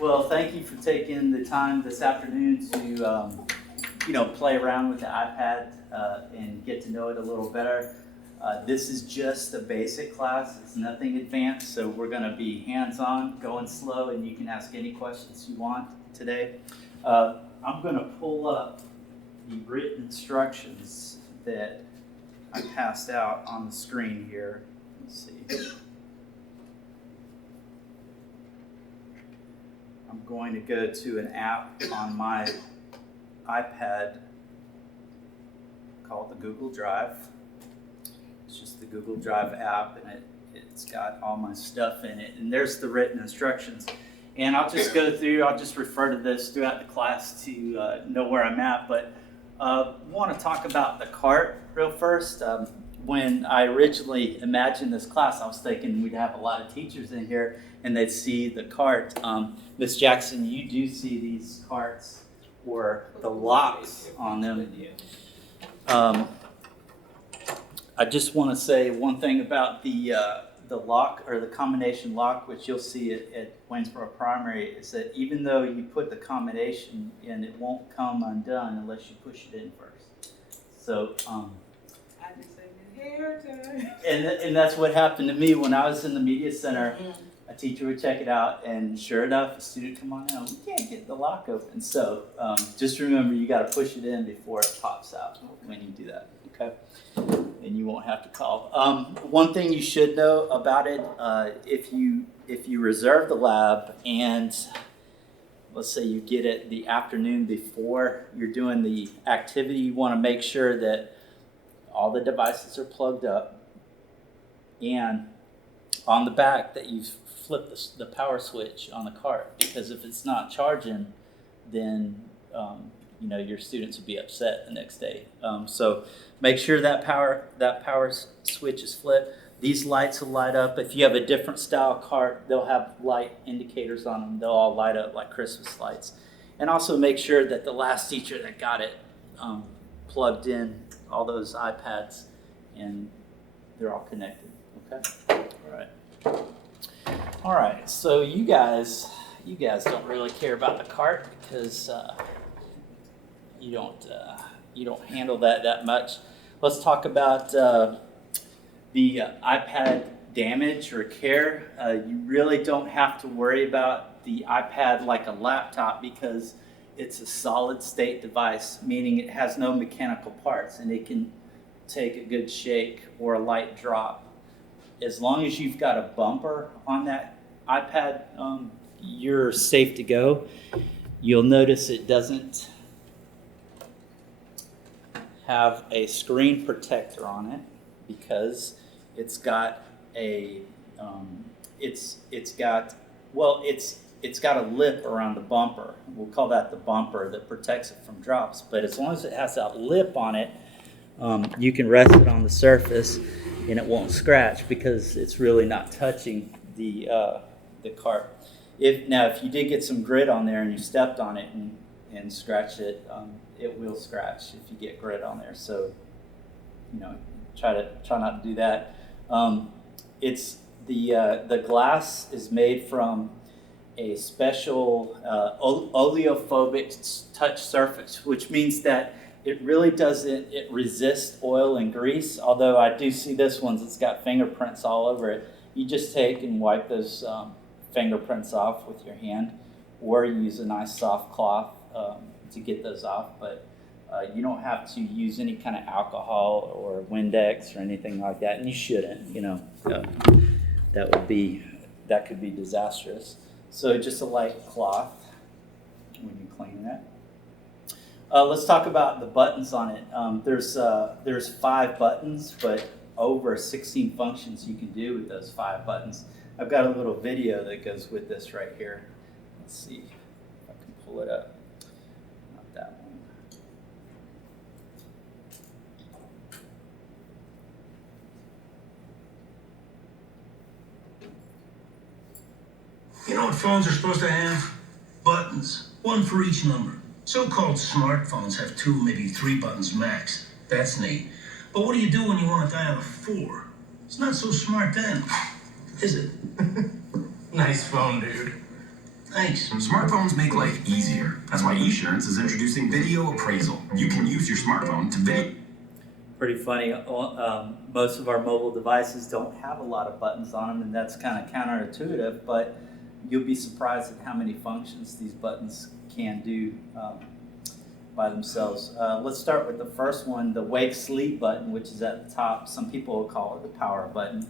Well, thank you for taking the time this afternoon to, play around with the iPad and get to know it a little better. This is just a basic class. It's nothing advanced, so we're going to be hands-on, going slow, and you can ask any questions you want today. I'm going to pull up the written instructions that I passed out on the screen here. Let's see. I'm going to go to an app on my iPad called the Google Drive. It's just the Google Drive app, and it's got all my stuff in it. And there's the written instructions. And I'll just go through, I'll just refer to this throughout the class to know where I'm at. But I want to talk about the cart real first. When I originally imagined this class, I was thinking we'd have a lot of teachers in here and they'd see the cart. Ms. Jackson, you do see these carts or the locks on them. I just want to say one thing about the lock or the combination lock, which you'll see at Waynesboro Primary, is that even though you put the combination in, it won't come undone unless you push it in first. So, and that's what happened to me when I was in the media center. A teacher would check it out, and sure enough, a student come on out. We can't get the lock open. So just remember, you got to push it in before it pops out when you do that. Okay, and you won't have to call. One thing you should know about it: if you reserve the lab, and let's say you get it the afternoon before you're doing the activity, you want to make sure that all the devices are plugged up, and on the back that you flip the power switch on the cart, because if it's not charging, then your students will be upset the next day. So make sure that power switch is flipped. These lights will light up. If you have a different style cart, they'll have light indicators on them. They'll all light up like Christmas lights. And also make sure that the last teacher that got it plugged in all those iPads and they're all connected. Okay? All right. So you guys don't really care about the cart because you don't handle that much. Let's talk about the iPad damage or care. You really don't have to worry about the iPad like a laptop because it's a solid state device, meaning it has no mechanical parts and it can take a good shake or a light drop. As long as you've got a bumper on that iPad, you're safe to go. You'll notice it doesn't have a screen protector on it because it's got a it's got a lip around the bumper. We'll call that the bumper that protects it from drops. But as long as it has that lip on it, you can rest it on the surface and it won't scratch because it's really not touching the cart. If you did get some grit on there and you stepped on it and scratched it, it will scratch if you get grit on there. So, try not to do that. It's the glass is made from a special oleophobic touch surface, which means that it really doesn't, it resists oil and grease, although I do see this one that's got fingerprints all over it. You just take and wipe those fingerprints off with your hand, or use a nice soft cloth to get those off, but you don't have to use any kind of alcohol or Windex or anything like that, and you shouldn't, that could be disastrous. So just a light cloth when you clean it. Let's talk about the buttons on it. There's 5 buttons, but over 16 functions you can do with those 5 buttons. I've got a little video that goes with this right here. Let's see if I can pull it up. Not that one. You know what phones are supposed to have? Buttons. One for each number. So-called smartphones have 2, maybe 3 buttons max. That's neat. But what do you do when you want to dial a 4? It's not so smart then, is it? Nice phone, dude. Thanks. Smartphones make life easier. That's why Esurance is introducing video appraisal. You can use your smartphone to video. Pretty funny. Most of our mobile devices don't have a lot of buttons on them, and that's kind of counterintuitive, but you'll be surprised at how many functions these buttons can do by themselves. Let's start with the first one, the wake sleep button, which is at the top. Some people will call it the power button.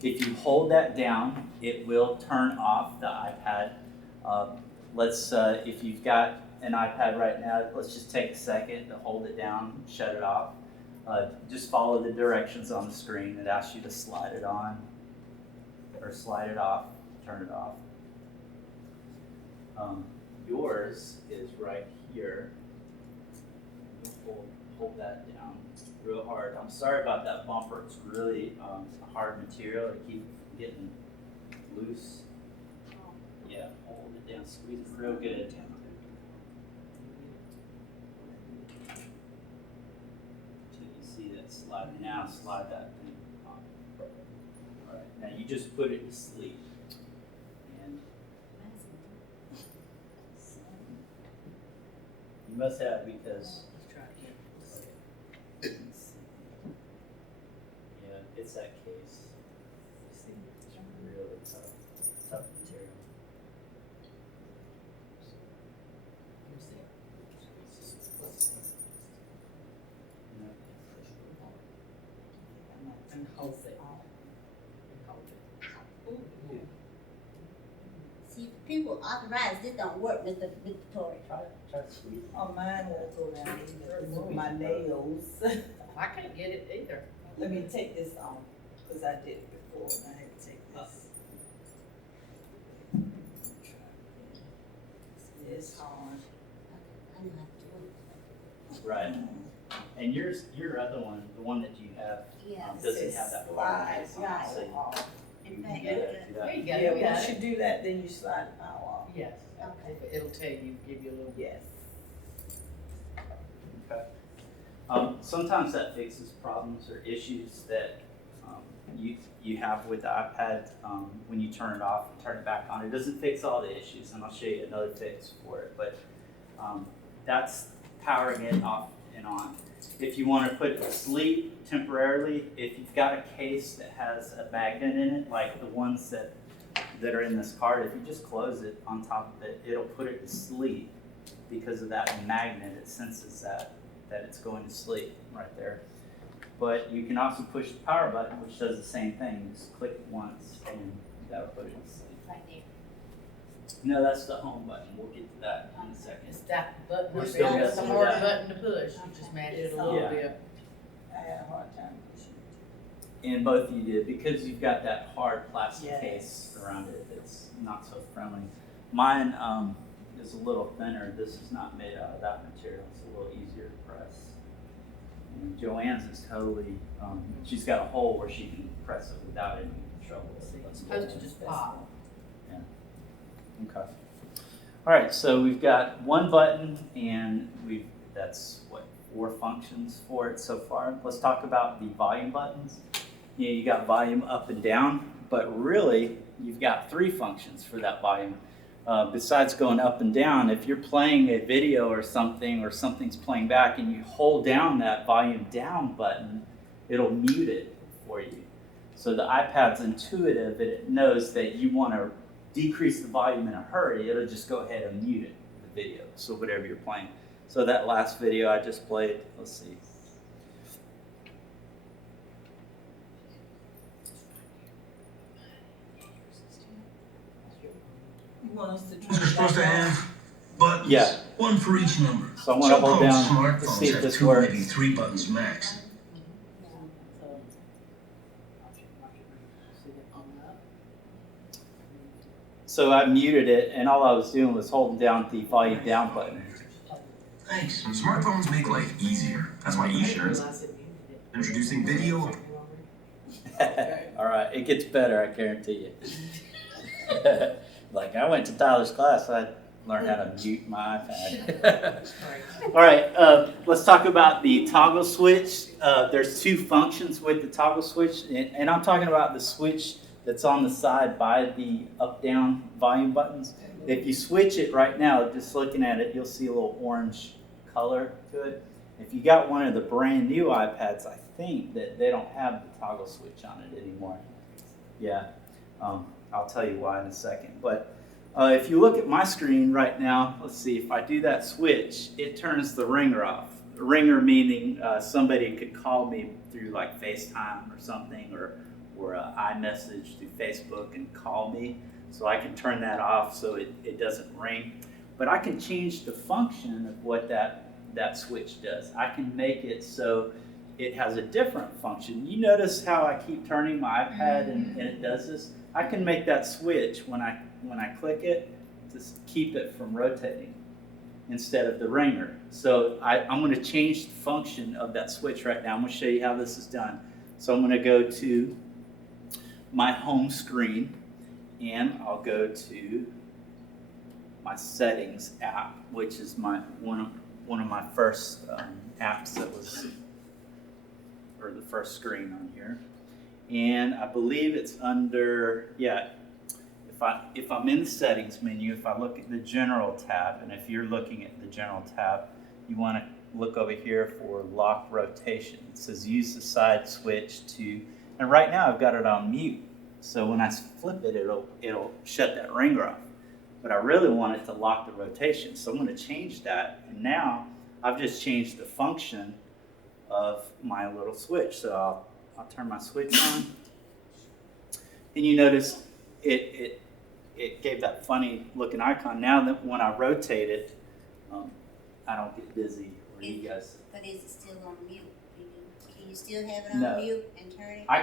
If you hold that down, it will turn off the iPad. If you've got an iPad right now, let's just take a second to hold it down, shut it off. Just follow the directions on the screen. It asks you to slide it on or slide it off, turn it off. Yours is right here. Hold that down real hard. I'm sorry about that bumper. It's really hard material to keep getting loose. Yeah, hold it down, squeeze it real good. Slide now, slide that thing on. All right, now you just put it to sleep. And you must have because yeah, it's that case. This thing is really tough material. And hold it. See, people authorize this don't work, Mr. Victoria. Try to squeeze it. Oh, mine won't go down either. Remove my nails. I can't get it either. Let me take this off, because I did it before and I had to take this. It's hard. I know how to do it. Right. And your other one, the one that you have, Yeah. doesn't have that Slide, case on it, right. so In you fact, gotta do There that. you go. Yeah, You got once it. you do that, then you slide the power off. Yes. Okay. It'll tell you, give you a little. Yes. Okay. Sometimes that fixes problems or issues that you have with the iPad when you turn it off and turn it back on. It doesn't fix all the issues, and I'll show you another fix for it. But that's powering it off and on. If you want to put it to sleep temporarily, if you've got a case that has a magnet in it, like the ones that are in this card, if you just close it on top of it, it'll put it to sleep because of that magnet. It senses that it's going to sleep right there. But you can also push the power button, which does the same thing. You just click it once and that'll put it to sleep. Right there. No, that's the home button. We'll get to that in a second. It's that button. We're It's still a messing with hard that. button to push. You just mash it a little Yeah. bit. I had a hard time pushing it. And both of you did, because you've got that hard plastic Yes. case around it, it's not so friendly. Mine is a little thinner. This is not made out of that material. It's a little easier to press. And Joanne's is totally, she's got a hole where she can press it without any trouble. See, That's it's supposed to just pop. Okay. All right, so we've got one button and that's what, 4 functions for it so far. Let's talk about the volume buttons. You got volume up and down, but really you've got 3 functions for that volume. Besides going up and down, if you're playing a video or something's playing back and you hold down that volume down button, it'll mute it for you. So the iPad's intuitive, it knows that you want to decrease the volume in a hurry, it'll just go ahead and mute it, the video, so whatever you're playing. So that last video I just played, let's see. You want us to turn You're it supposed to back on? have buttons. Yeah. One for each number. So I want to hold So-called down to smartphones see if have this 2, works. maybe 3 buttons max. So I muted it, and all I was doing was holding down the volume down button. Thanks. Smartphones make life easier. That's why Esurance is introducing video. All right, it gets better, I guarantee you. Like I went to Tyler's class, I learned how to mute my iPad. All right, let's talk about the toggle switch. There's 2 functions with the toggle switch, and I'm talking about the switch that's on the side by the up-down volume buttons. If you switch it right now, just looking at it, you'll see a little orange color to it. If you got one of the brand new iPads, I think that they don't have the toggle switch on it anymore. Yeah, I'll tell you why in a second. But if you look at my screen right now, let's see, if I do that switch, it turns the ringer off. Ringer meaning somebody could call me through like FaceTime or something, or iMessage through Facebook and call me. So I can turn that off so it doesn't ring. But I can change the function of what that switch does. I can make it so it has a different function. You notice how I keep turning my iPad and it does this? I can make that switch when I click it to keep it from rotating instead of the ringer. So I'm going to change the function of that switch right now. I'm going to show you how this is done. So I'm going to go to my home screen and I'll go to my settings app, which is one of my first apps that was, or the first screen on here. And I believe it's under, yeah, if I'm in the settings menu, if I look at the general tab, and if you're looking at the general tab, you want to look over here for lock rotation. It says use the side switch to, and right now I've got it on mute. So when I flip it, it'll shut that ringer off. But I really want it to lock the rotation. So I'm going to change that. And now I've just changed the function of my little switch. So I'll turn my switch on. And you notice it gave that funny looking icon. Now that when I rotate it, I don't get dizzy. Or you guys. But is it still on mute? Can you still have it on No. mute and turn it? I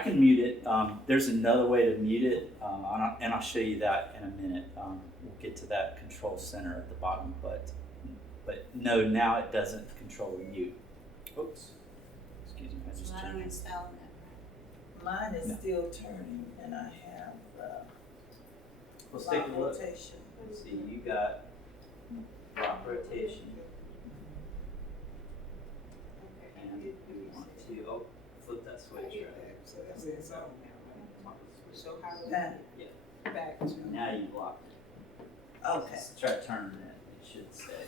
can mute it. There's another way to mute it, and I'll show you that in a minute. We'll get to that control center at the bottom, but no, now it doesn't control the mute. Oops, excuse me. I just So I don't turned it. install that. Mine is No. still turning, and I have Let's take a lock look. rotation. Let's see, you got lock rotation, and we want to flip that switch. Right? So that's it. So how do Back. Yeah. we back to, Now you've locked it. Okay. Let's try turning it. It should stay.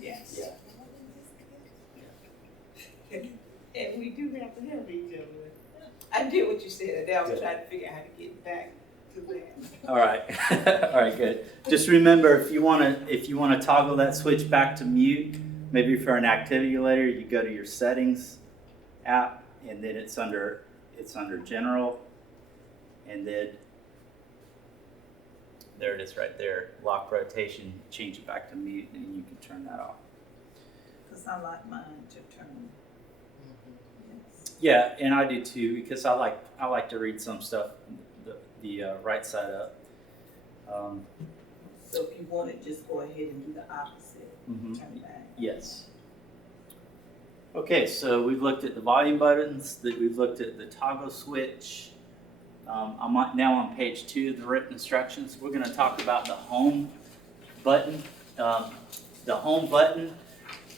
yes. Yeah. And we do have to help each other. I did what you said, and I was Good. trying to figure out how to get back to that. All right, all right, good. Just remember, if you want to toggle that switch back to mute, maybe for an activity later, you go to your settings app, and then it's under general, and then there it is right there, lock rotation. Change it back to mute, and you can turn that off. Because I like mine to turn. Yes. Yeah, and I do too, because I like to read some stuff the right side up. So if you want it, just go ahead and do the opposite. Mhm. Turn back. Yes. Okay, so we've looked at the volume buttons, we've looked at the toggle switch. I'm now on page 2 of the written instructions. We're going to talk about the home button. The home button,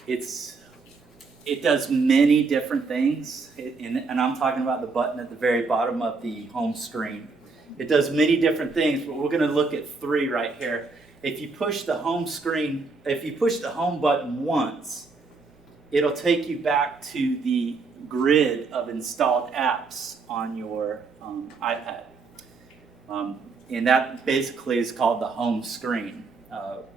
it does many different things, and I'm talking about the button at the very bottom of the home screen. It does many different things, but we're going to look at 3 right here. If you push the home screen, if you push the home button once, it'll take you back to the grid of installed apps on your iPad. And that basically is called the home screen.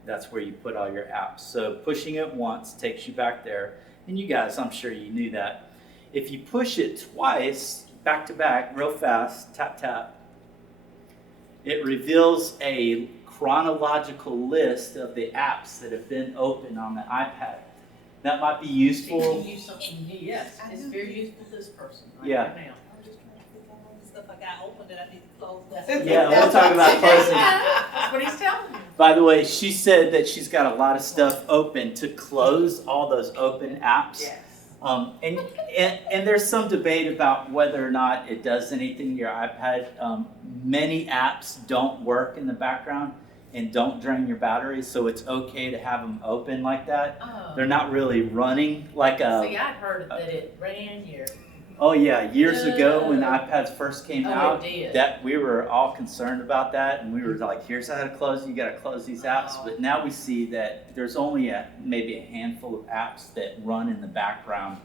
That's where you put all your apps. So pushing it once takes you back there. And you guys, I'm sure you knew that. If you push it twice, back to back, real fast, tap, tap, it reveals a chronological list of the apps that have been opened on the iPad. That might be useful. Teaching you something new, yes, it's very useful to this person right Yeah. now. I'm just trying to figure out all the stuff I got open that I need to close. Yeah, we'll talk about closing. That's what he's telling you. By the way, she said that she's got a lot of stuff open to close all those open apps. Yes. And there's some debate about whether or not it does anything to your iPad. Many apps don't work in the background and don't drain your battery, so it's okay to have them open like that. Oh. They're not really running like a. See, I'd heard that it ran your Oh yeah, years ago when iPads first came Oh, it out, did. that we were all concerned about that, and we were like, "Here's how to close. You got to close these apps." Oh. But now we see that there's only maybe a handful of apps that run in the background,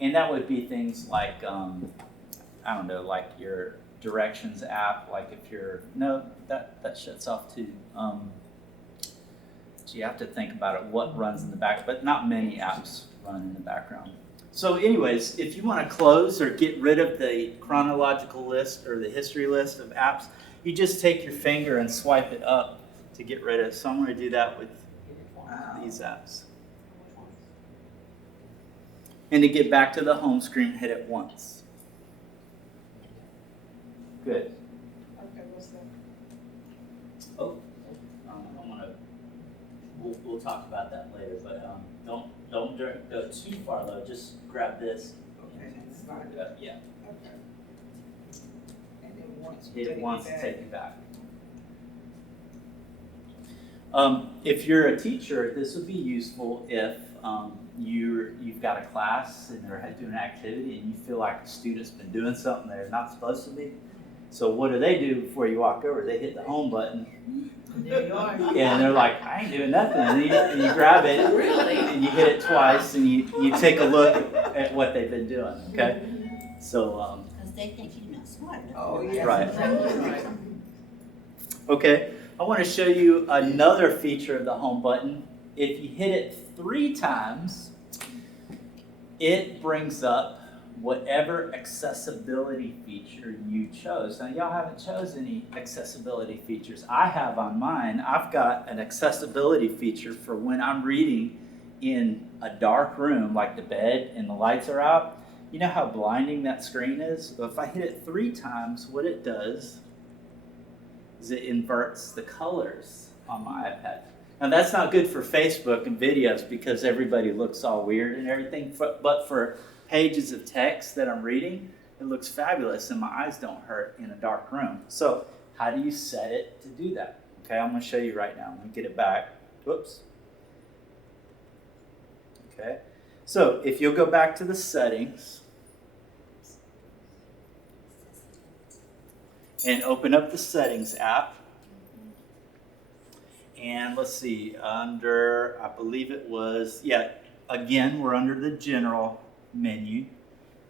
and that would be things like I don't know, like your directions app. Like if you're that shuts off too. So you have to think about it. What runs in the back, but not many apps run in the background. So anyways, if you want to close or get rid of the chronological list or the history list of apps, you just take your finger and swipe it up to get rid of it. So I'm going to do that with these apps. And to get back to the home screen, hit it once. Good. Okay, what's that? Oh, I'm gonna. We'll talk about that later, but don't go too far though. Just grab this. Okay, start. Yeah. Okay. And then once we Hit take it once back. and take it back. If you're a teacher, this would be useful if you've got a class and they're doing an activity and you feel like the student's been doing something they're not supposed to be. So what do before you walk over? They hit the home button. There you are. And they're like, I ain't doing nothing. And you grab it Really? and you hit it twice and you take a look at what they've been doing, okay? So, Because they think you're not smart enough. Oh, yes. Right. Okay, I want to show you another feature of the home button. If you hit it 3 times, it brings up whatever accessibility feature you chose. Now, y'all haven't chosen any accessibility features. I have on mine. I've got an accessibility feature for when I'm reading in a dark room, like the bed and the lights are out. You know how blinding that screen is? Well, if I hit it 3 times, what it does is it inverts the colors on my iPad. Now that's not good for Facebook and videos because everybody looks all weird and everything, but for pages of text that I'm reading, it looks fabulous and my eyes don't hurt in a dark room. So how do you set it to do that? Okay, I'm going to show you right now. Let me get it back. Whoops. Okay, so if you'll go back to the settings and open up the settings app. And let's see, under, I believe it was, again, we're under the general menu.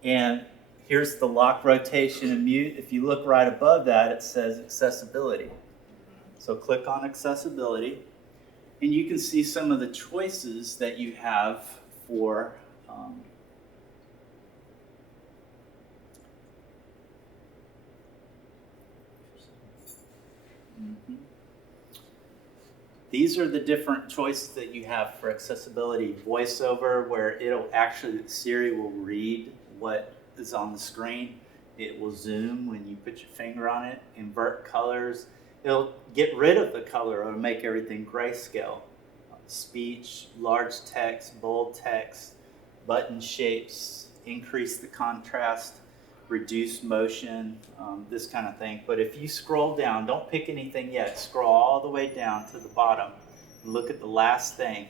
And here's the lock, rotation, and mute. If you look right above that, it says accessibility. So click on accessibility. And you can see some of the choices that you have for These are the different choices that you have for accessibility. VoiceOver, where Siri will read what is on the screen. It will zoom when you put your finger on it. Invert colors. It'll get rid of the color. It'll make everything grayscale. Speech, large text, bold text, button shapes, increase the contrast, reduce motion, this kind of thing. But if you scroll down, don't pick anything yet. Scroll all the way down to the bottom. Look at the last thing.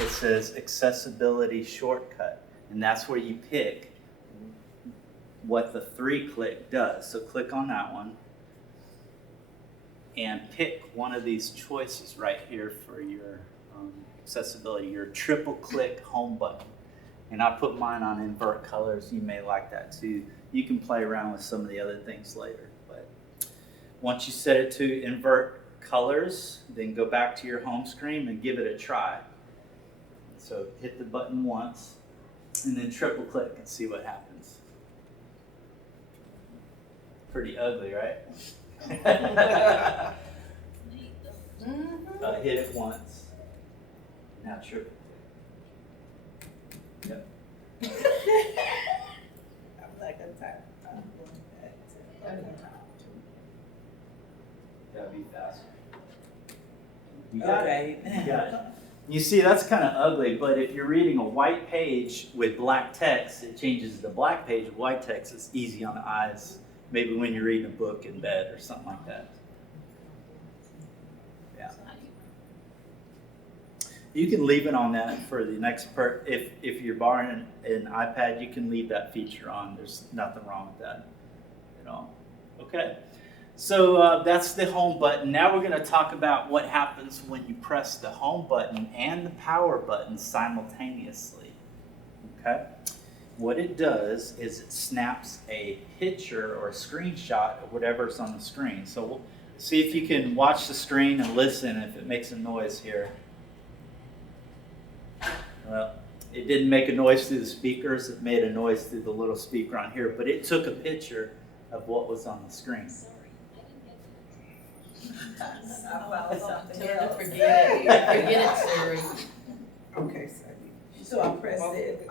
It says accessibility shortcut. And that's where you pick what the 3-click does. So click on that one and pick one of these choices right here for your accessibility, your triple-click home button. And I put mine on invert colors. You may like that too. You can play around with some of the other things later. But once you set it to invert colors, then go back to your home screen and give it a try. So hit the button once and then triple click and see what happens. Pretty ugly, right? Hit it once. Now triple click. Yep. I'm like a type. I'm going back to. That'd be faster. You got Okay. it. You got it. You see, that's kind of ugly, but if you're reading a white page with black text, it changes the black page with white text. It's easy on the eyes. Maybe when you're reading a book in bed or something like that. Yeah. You can leave it on that for the next if you're borrowing an iPad, you can leave that feature on. There's nothing wrong with that at all. Okay, so that's the home button. Now we're going to talk about what happens when you press the home button and the power button simultaneously. Okay, what it does is it snaps a picture or a screenshot of whatever's on the screen. So we'll see if you can watch the screen and listen if it makes a noise here. Well, it didn't make a noise through the speakers. It made a noise through the little speaker on here, but it took a picture of what was on the screen. I found something Tell her to else. forget it. Forget it, Siri. Okay, so I pressed it,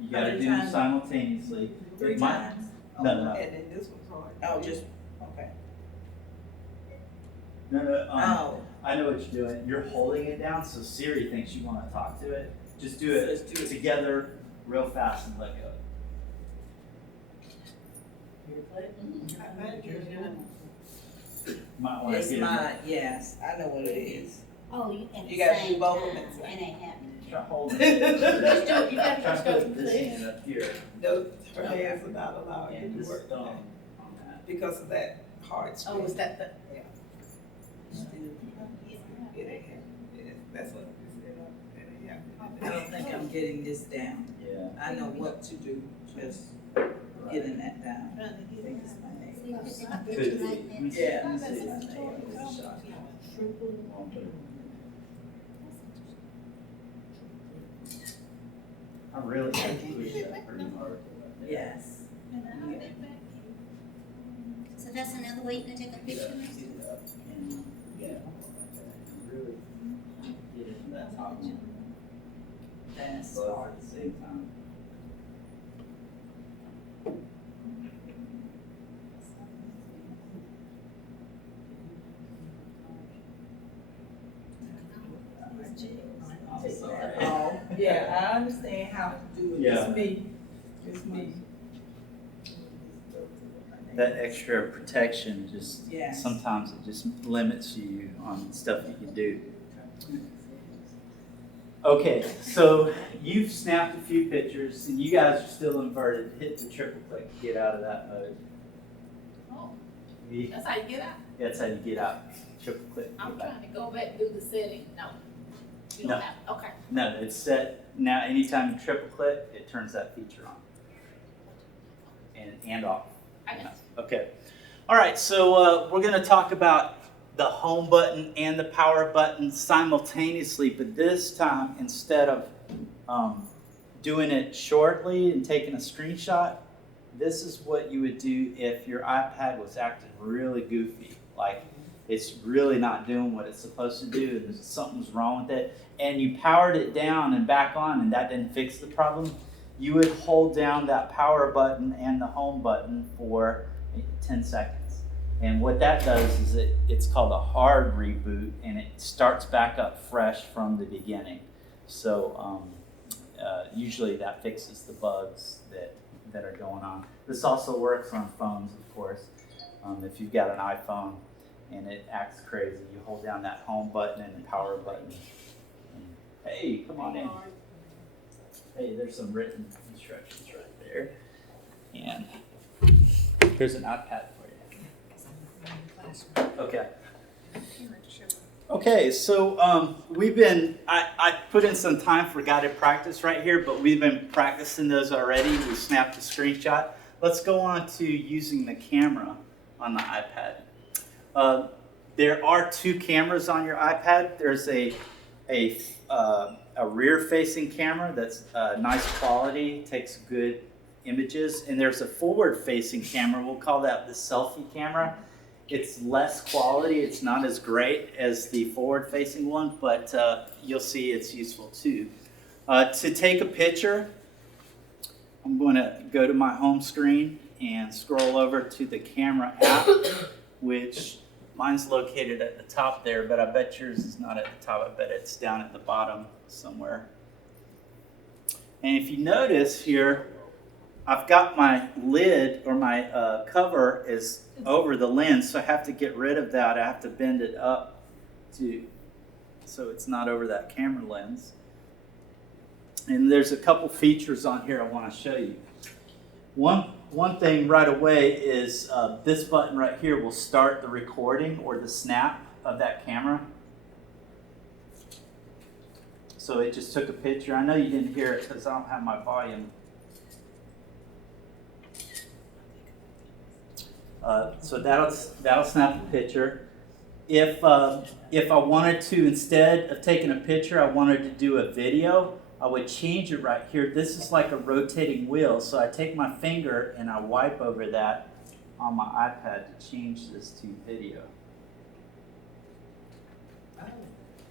You got to How do many them times? simultaneously. 3 My- times. No, no. And then this one's hard. Oh, just, okay. No, Oh, I know what you're doing. You're holding it down, so Siri thinks you want to talk to it. Just do So it just do it. together real fast and let go. You might want to it's get my, yes, I know what it is. Oh, you at the You gotta do same both of time. them at the same It ain't happening. Try holding Just it. do it. You gotta Try just go putting to this this. hand up here No, her hands are not allowed and to this work thumb today on that. because of that hard screen. Oh, is that the? It ain't happening. That's what it ain't happening. I don't think I'm getting this down. Yeah. I know what to do, just getting that down. I think it's my name. See, it's a Could picture be. like Let me that. see. Yeah. Let me see. It's a shot. I really had to push that pretty hard. Yes. So that's another way you can take a picture. Yeah. Really get it in that top one. That's Both hard. at the same time. I'm sorry. Oh, yeah, I understand how to do it. Yeah. It's me. It's me. That extra protection just, Yes. sometimes it just limits you on stuff you can do. Okay, so you've snapped a few pictures and you guys are still inverted. Hit the triple click to get out of that mode. Oh, Yeah, that's how you get out? that's how you get out. Triple click. I'm get back. trying to go back and do the setting. No. You No. don't have, okay. No, it's set. Now anytime you triple click, it turns that feature on. And off. I got Okay. All right, so we're going to talk about the home button and the power button simultaneously, but this time instead of doing it shortly and taking a screenshot, this is what you would do if your iPad was acting really goofy, like it's really not doing what it's supposed to do and something's wrong with it, and you powered it down and back on and that didn't fix the problem. You would hold down that power button and the home button for 10 seconds. And what that does is it's called a hard reboot, and it starts back up fresh from the beginning. So usually that fixes the bugs that are going on. This also works on phones, of course. If you've got an iPhone and it acts crazy, you hold down that home button and the power button. And, hey, come on in. Hey, there's some written instructions right there. And here's an iPad for you. Okay. Okay, so I put in some time for guided practice right here, but we've been practicing those already. We snapped a screenshot. Let's go on to using the camera on the iPad. There are 2 cameras on your iPad. There's a rear-facing camera that's nice quality, takes good images, and there's a forward-facing camera. We'll call that the selfie camera. It's less quality. It's not as great as the forward-facing one, but you'll see it's useful too. To take a picture, I'm going to go to my home screen and scroll over to the camera app, which mine's located at the top there, but I bet yours is not at the top. I bet it's down at the bottom somewhere. And if you notice here, I've got my lid or my cover is over the lens, so I have to get rid of that. I have to bend it up to so it's not over that camera lens. And there's a couple features on here I want to show you. One thing right away is this button right here will start the recording or the snap of that camera. So it just took a picture. I know you didn't hear it because I don't have my volume. So that'll snap a picture. If I wanted to, instead of taking a picture, I wanted to do a video, I would change it right here. This is like a rotating wheel. So I take my finger and I wipe over that on my iPad to change this to video.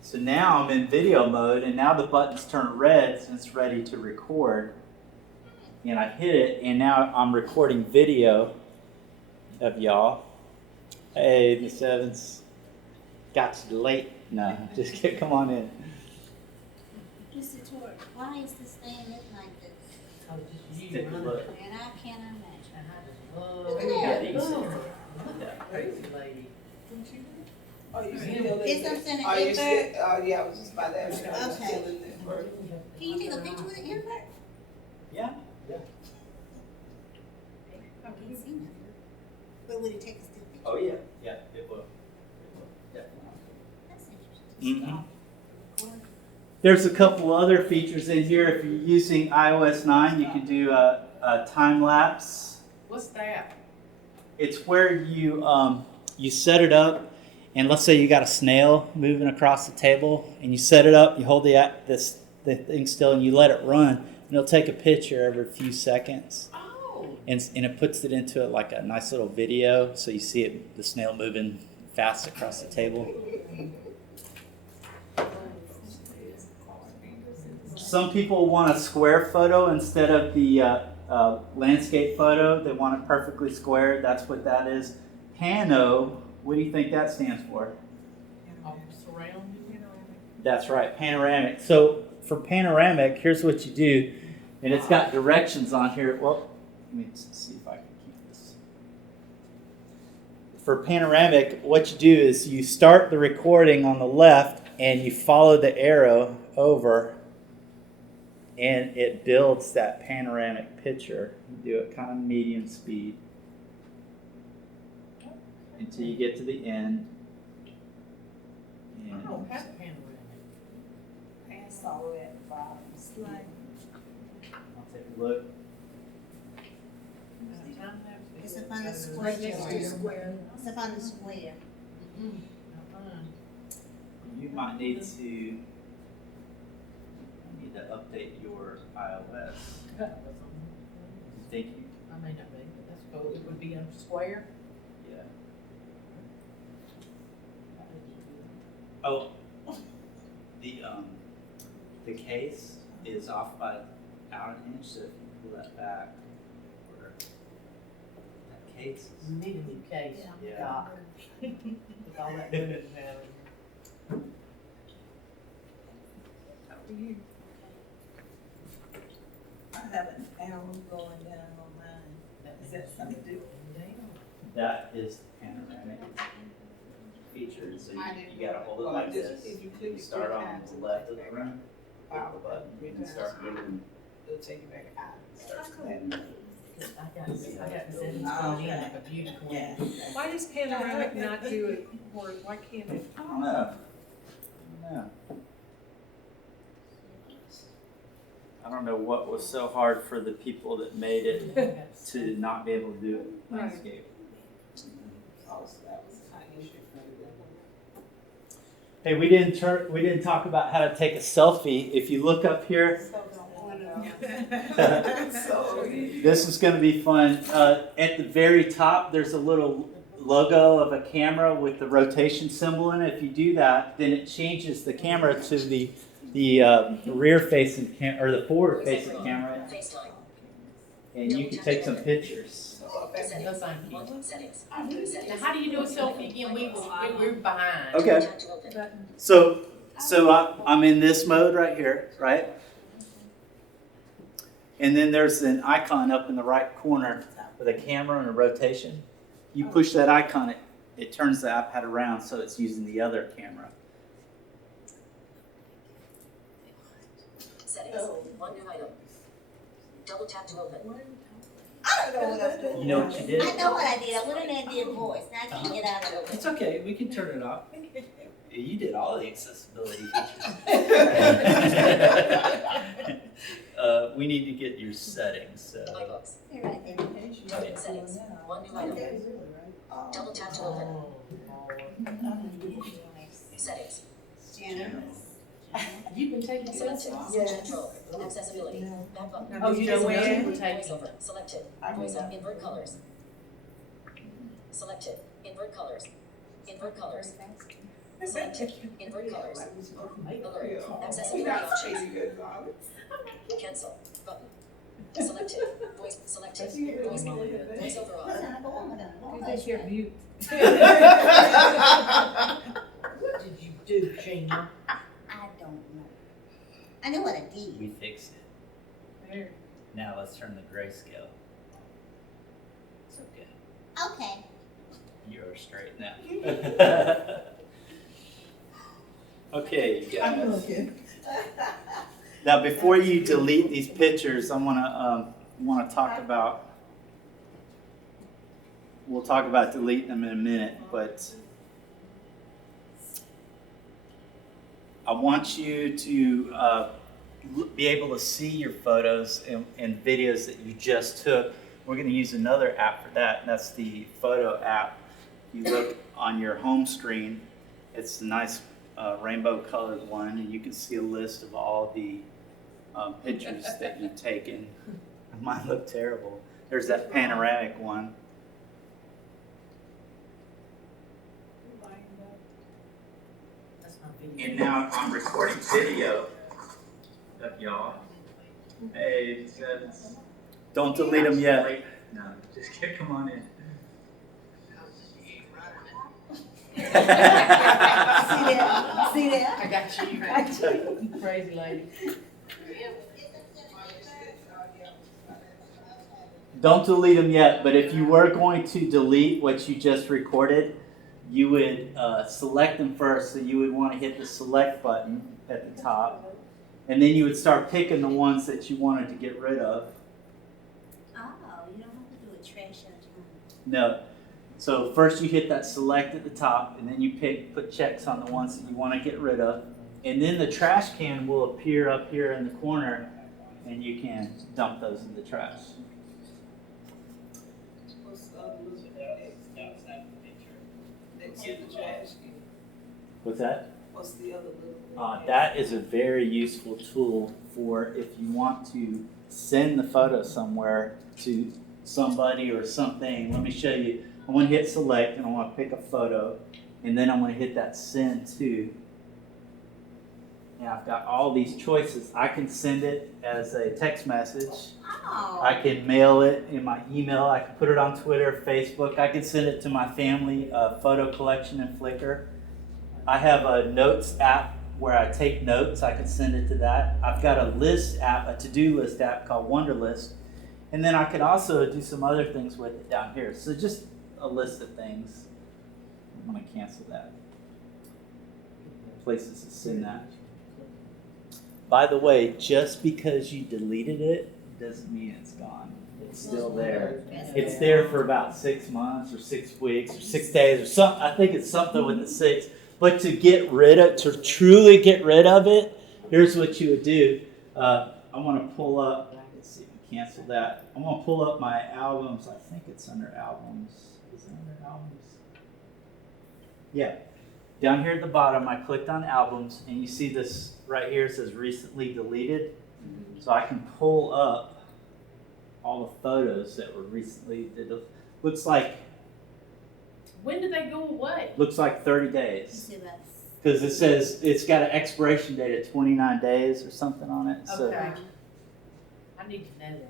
So now I'm in video mode, and now the button's turned red since it's ready to record. And I hit it, and now I'm recording video of y'all. Hey, Miss Evans. Got you late. No, just kidding. Come on in. Mr. Tork, why is this thing look like this? Take a look. And I can't imagine. Look at that. Look at that crazy lady. Oh, you still in It's there? something Oh, you invert? still, oh, yeah, I was just about to ask you. Are you Okay. still in there? Can you take a picture with an invert? Yeah. I can't see nothing. But would it take a still picture? Oh yeah. Yeah, it will. Definitely. That's interesting. Mhm. There's a couple other features in here. If you're using iOS 9, you can do a time lapse. What's that? It's where you set it up, and let's say you got a snail moving across the table, and you set it up, you hold the thing still, and you let it run, and it'll take a picture every few seconds, Oh. and it puts it into like a nice little video, so you see it, the snail moving fast across the table. Some people want a square photo instead of the landscape photo. They want it perfectly square. That's what that is. Pano, what do you think that stands for? Surround. That's right, panoramic. So for panoramic, here's what you do, and it's got directions on here. Well, let me see if I can keep this. For panoramic, what you do is you start the recording on the left, and you follow the arrow over, and it builds that panoramic picture. You do it kind of medium speed until you get to the end. I don't have a panoramic. Pass all the way at the bottom, slide. I'll take a look. It's up on the square. Square. It's up on the square. You might need to update your iOS. Thank you. I may not be, but that's cool. It would be a square. Yeah. Oh, the case is off by out an inch, so if you pull that back, or that case is. You need a new case. Yeah. Doc. With all that moving happening. I have an arrow going down on mine. Is that something to do? That is the panoramic feature, so you gotta hold it Well, like just this. if you click You it start three on times, the it'll left of take the it back room, out. click the button, you can start moving. It'll take you back out. I got settings going in like a beauty Yeah. queen. Why does panoramic not do it, or why can't it? I don't know. I don't know what was so hard for the people that made it to not be able to do it Right. landscape. Also, that was an issue for Hey, we didn't talk about how to take a selfie. If you look up here, So, this is going to be fun. At the very top, there's a little logo of a camera with the rotation symbol in it. If you do that, then it changes the camera to the rear-facing or the forward-facing camera, and you can take some pictures. No, thank you. Now, how do you do a selfie again? We're behind. Okay. So I'm in this mode right here, right? And then there's an icon up in the right corner with a camera and a rotation. You push that icon, it turns the iPad around so it's using the other camera. Settings. One new item. Double tap to open. I don't know what I'm doing. You know what you did? I know what I did. I went in there and did voice. Now I can't get out of it. It's okay, we can turn it off. You did all the accessibility features. We need to get your settings, so. iBooks. Here, right there. Settings. One new item. Double tap to open. Settings. Generous. You've been taking Selected. sense. Switch control. Accessibility. Back button. Oh, you know where? Voiceover. Selected. Voiceover. Invert colors. Selected. Invert colors. Invert colors. Selected. Invert colors. Alert. Accessibility options. Cancel. Button. Selected. Voice. Selected. Voice. Voiceover off. Who's this your mute? What did you do, Gina? I don't know. I know what I did. We fixed it. There. Now let's turn the grayscale. It's okay. Okay. You're straight now. Okay, you I'm guys. looking. Now, before you delete these pictures, I wanna talk about. We'll talk about deleting them in a minute, but I want you to be able to see your photos and videos that you just took. We're going to use another app for that, and that's the photo app. You look on your home screen, it's a nice rainbow colored one, and you can see a list of all the pictures that you've taken. Mine look terrible. There's that panoramic one. That's not video. And now I'm recording video of y'all. Hey, says. Don't delete them yet. No, just come on in. See that? See that? I got you. Crazy lady. Don't delete them yet, but if you were going to delete what you just recorded, you would select them first. So you would want to hit the select button at the top, and then you would start picking the ones that you wanted to get rid of. Oh, you don't have to do a trash at a time. No. So first you hit that select at the top, and then you put checks on the ones that you want to get rid of, and then the trash can will appear up here in the corner, and you can dump those in the trash. What's the other little that's in the trash can? What's that? What's the other little? That is a very useful tool for if you want to send the photo somewhere to somebody or something. Let me show you. I want to hit select and I want to pick a photo, and then I'm going to hit that send to. And I've got all these choices. I can send it as a text message. Oh. I can mail it in my email. I can put it on Twitter, Facebook. I can send it to my family photo collection in Flickr. I have a notes app where I take notes. I can send it to that. I've got a list app, a to-do list app called Wonderlist. And then I can also do some other things with it down here. So just a list of things. I'm going to cancel that. Places to send that. By the way, just because you deleted it doesn't mean it's gone. It's still there. It's there for about 6 months or 6 weeks or 6 days or something. I think it's something with the 6. But to get rid of, to truly get rid of it, here's what you would do. I want to pull up, let's see, cancel that. I want to pull up my albums. I think it's under albums. Is it under albums? Yeah. Down here at the bottom, I clicked on albums, and you see this right here. It says recently deleted. So I can pull up all the photos that were recently deleted. Looks like When did they go away? 30 days. Because it says it's got an expiration date of 29 days or something on it. So Okay. I need to know that.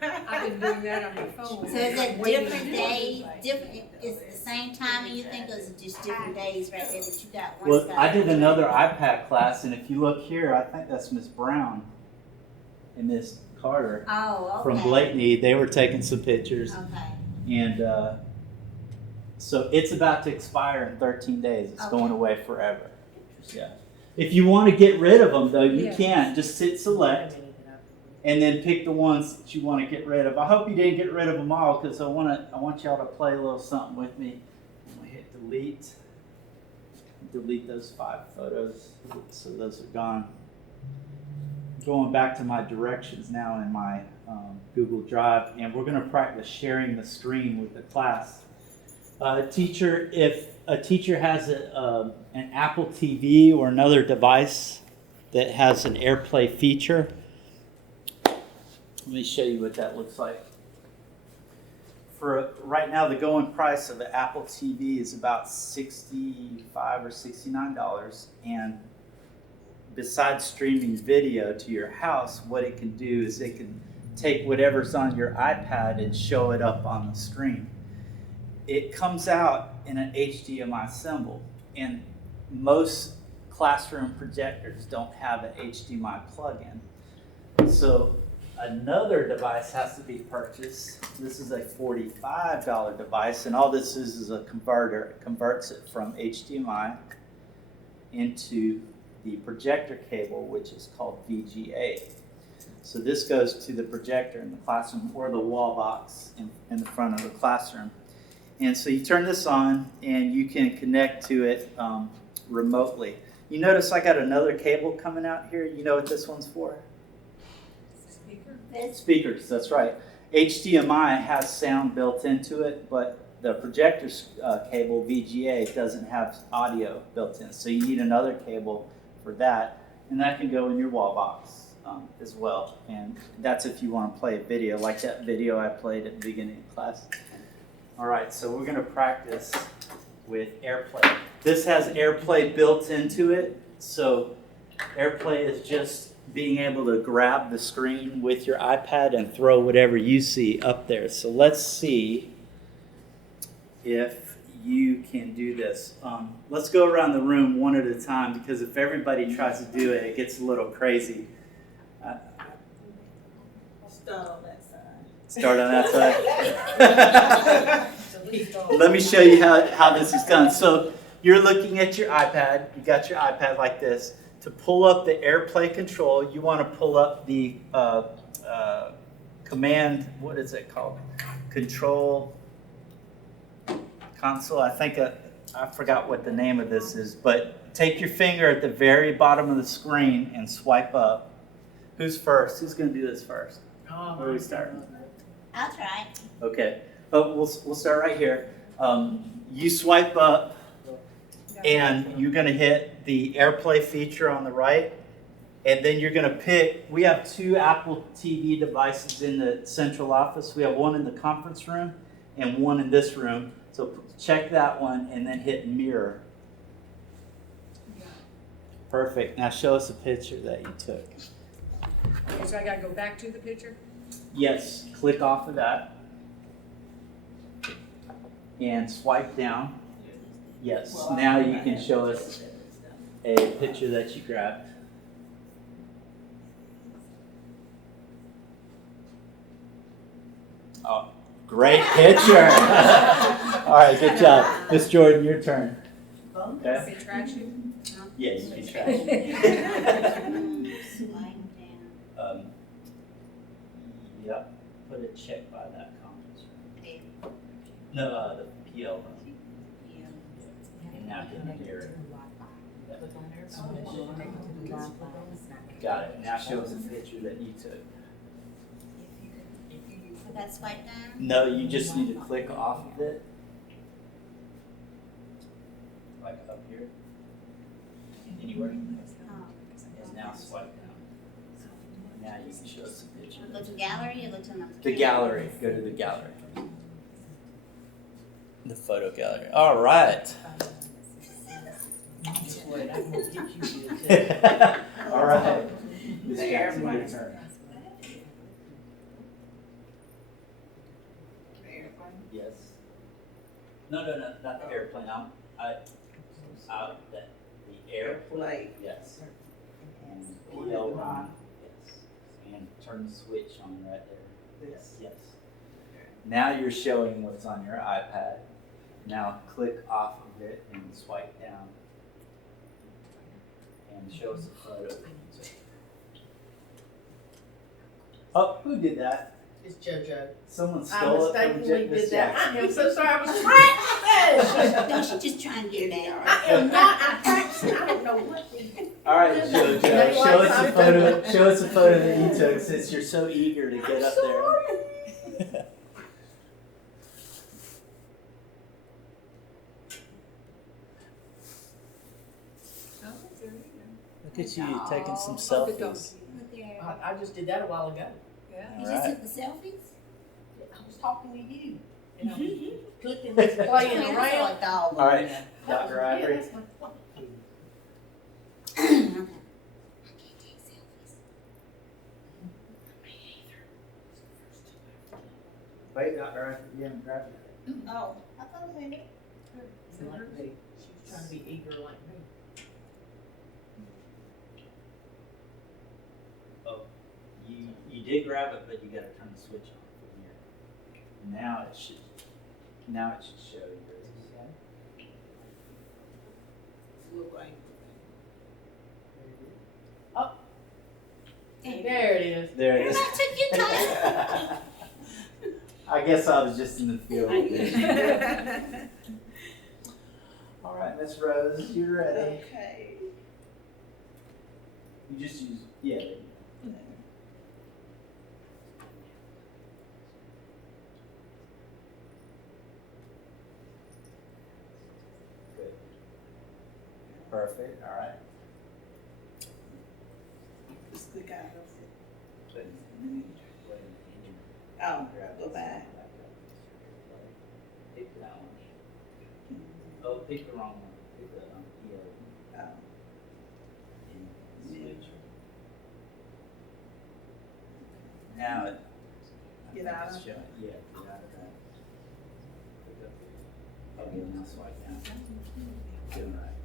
I've been doing that on my phone. So is it different days, different, is it the same time you think, or is it just different days right there that you got? well, I did another iPad class, and if you look here, I think that's Miss Brown and Miss Carter Oh, okay. from Blakeney. They were taking some pictures. Okay. And so it's about to expire in 13 days. It's Okay. going away forever. Yeah. If you want to get rid of them, though, you Yeah. can. Just hit select and then pick the ones that you want to get rid of. I hope you didn't get rid of them all because I want y'all to play a little something with me. I'm going to hit delete. Delete those 5 photos. So those are gone. Going back to my directions now in my Google Drive, and we're going to practice sharing the screen with the class. Teacher, if a teacher has an Apple TV or another device that has an AirPlay feature, let me show you what that looks like. For right now, the going price of an Apple TV is about $65 or $69, and besides streaming video to your house, what it can do is it can take whatever's on your iPad and show it up on the screen. It comes out in an HDMI symbol, and most classroom projectors don't have an HDMI plug-in. So another device has to be purchased. This is a $45 device, and all this is a converter. It converts it from HDMI into the projector cable, which is called VGA. So this goes to the projector in the classroom or the wall box in the front of the classroom. And so you turn this on and you can connect to it remotely. You notice I got another cable coming out here. You know what this one's for? Speakers, that's right. HDMI has sound built into it, but the projector's cable, VGA, doesn't have audio built in. So you need another cable for that, and that can go in your wall box as well. And that's if you want to play a video, like that video I played at the beginning of class. All right, so we're going to practice with AirPlay. This has AirPlay built into it, so AirPlay is just being able to grab the screen with your iPad and throw whatever you see up there. So let's see if you can do this. Let's go around the room one at a time, because if everybody tries to do it, it gets a little crazy. Start on that side. Start on that side. Let me show you how this is done. So you're looking at your iPad. You got your iPad like this. To pull up the AirPlay control, you want to pull up the command, what is it called? Control console. I think I forgot what the name of this is, but take your finger at the very bottom of the screen and swipe up. Who's first? Who's going to do this first? Where do we start? I'll try. Okay. We'll start right here. You swipe up, and you're going to hit the AirPlay feature on the right, and then you're going to pick. We have 2 Apple TV devices in the central office. We have one in the conference room and one in this room. So check that one and then hit mirror. Perfect. Now show us a picture that you took. Okay, so I gotta go back to the picture? Yes, click off of that and swipe down. Yes, now you can show us a picture that you grabbed. Oh, great picture. All right, good job. Miss Jordan, your turn. Okay? Okay, trash you? Yeah, you can try. Swipe down. Yep, put a check by that conference room. No, the PL room. And now hit the mirror. Got it. Now show us a picture that you took. So that's swipe down? No, you just need to click off of it. Like up here. Anywhere. And now swipe down. Now you can show us a picture. Go to gallery or go to another? The gallery. Go to the gallery. The photo gallery. All right. All right. Ms. Jackson, your turn. Yes. No, not the airplane. The airplane. Yes. And PL Ron. Yes. And turn the switch on right there. Yes. Now you're showing what's on your iPad. Now click off of it and swipe down. and show us a photo. Oh, who did that? It's JoJo. Someone I stole it from mistakenly Miss did that. Jackson. I am so sorry. I was practicing. No, she's just trying to get back. I am not. I'm practicing. I don't know what the. All right, JoJo, show us a photo. Show us a photo that you took since you're so eager to get up there. Oh, there you Look at you taking some go. Oh, the selfies. donkey. Look there. I just did that a while ago. Yeah. You All just right. took the selfies? I was talking to you. And I was clicking, playing Man, I around. saw a dog. All right, over Dr. Yeah, Ivory. that's my phone. there. Okay. I can't take selfies. Wait, Dr. Ivory, you haven't grabbed it. Oh, I thought it made it. Like me. She was trying to be eager like me. Oh, you did grab it, but you gotta turn the switch on from here. Now it should show yours. Okay? Look like. There it is. There it is. That took you time. I guess I was just in the field. All right, Miss Rose, you're ready. Okay. You just use, yeah. there you go. Good. Perfect, all right. Just click out of it. Wait a minute. Oh, go back. Pick that one. Oh, pick the wrong one. Pick the EO. Oh. And switch. Now it. Get out of it's showing- Yeah, get out of that. Pick up. Okay, now swipe down. Doing right.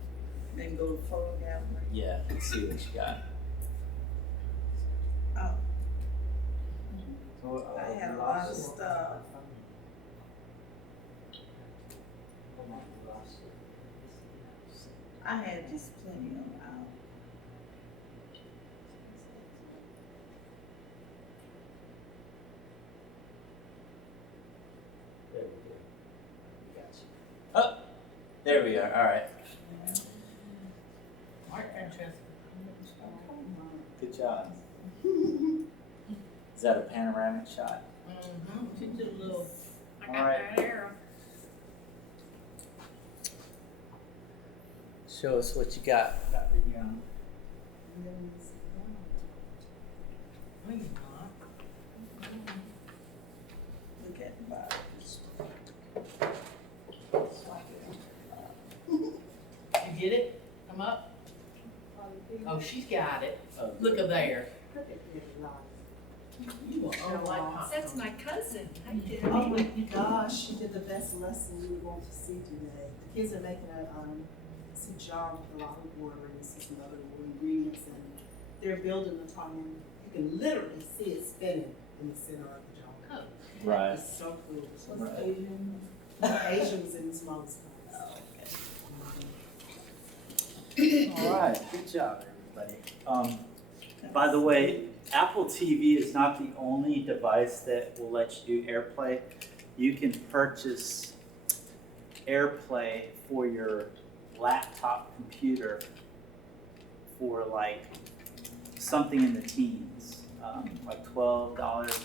Then go to photo gallery. Yeah, let's see what you got. Oh, So, I had a lot of stuff. I had just plenty of out. There we go. We got you. Oh, there we are. All right. Mark Francesca. Good job. Is that a panoramic shot? Mm-hmm. She did a little. I got All right. that arrow. Show us what you got, Dr. Young. No, you're not. Look at the bottom. You get it? Come up. Oh, she's got it. Oh, Look at there. You will like popcorn. That's my cousin. I did. Oh my gosh, she did the best lesson we were going to see today. The kids are making some jar with a lot of water and some other ingredients, and they're building a tongue. You can literally see it spinning in the center of the jar. Right. It's so cool. Right. Asians in small size. All right. Good job, everybody. By the way, Apple TV is not the only device that will let you do AirPlay. You can purchase AirPlay for your laptop computer for like something in the teens, like $12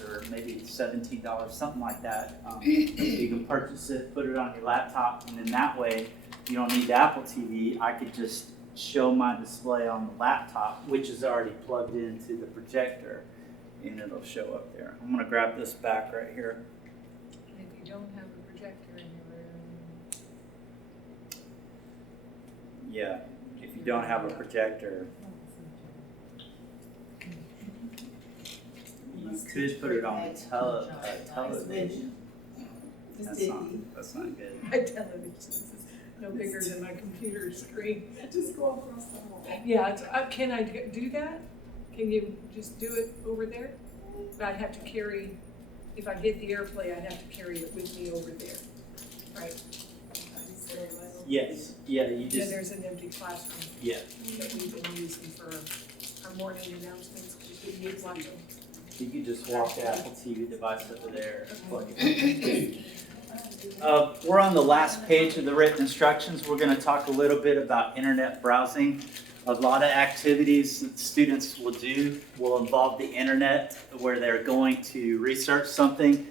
or maybe $17, something like that. You can purchase it, put it on your laptop, and then that way you don't need the Apple TV. I could just show my display on the laptop, which is already plugged into the projector, and it'll show up there. I'm gonna grab this back right here. If you don't have a projector in your room. Yeah, if you don't have a projector, you could put it on the television. That's not good. My television is no bigger than my computer screen. Just go across the hall. Yeah, can I do that? Can you just do it over there? But I'd have to carry, if I get the AirPlay, I'd have to carry it with me over there, right? Yes, yeah, you Yeah, just, there's an empty classroom yeah, that we've been using for our morning announcements, because we need one. you could just walk the Apple TV device over there and plug it in. We're on the last page of the written instructions. We're gonna talk a little bit about internet browsing. A lot of activities that students will do will involve the internet, where they're going to research something.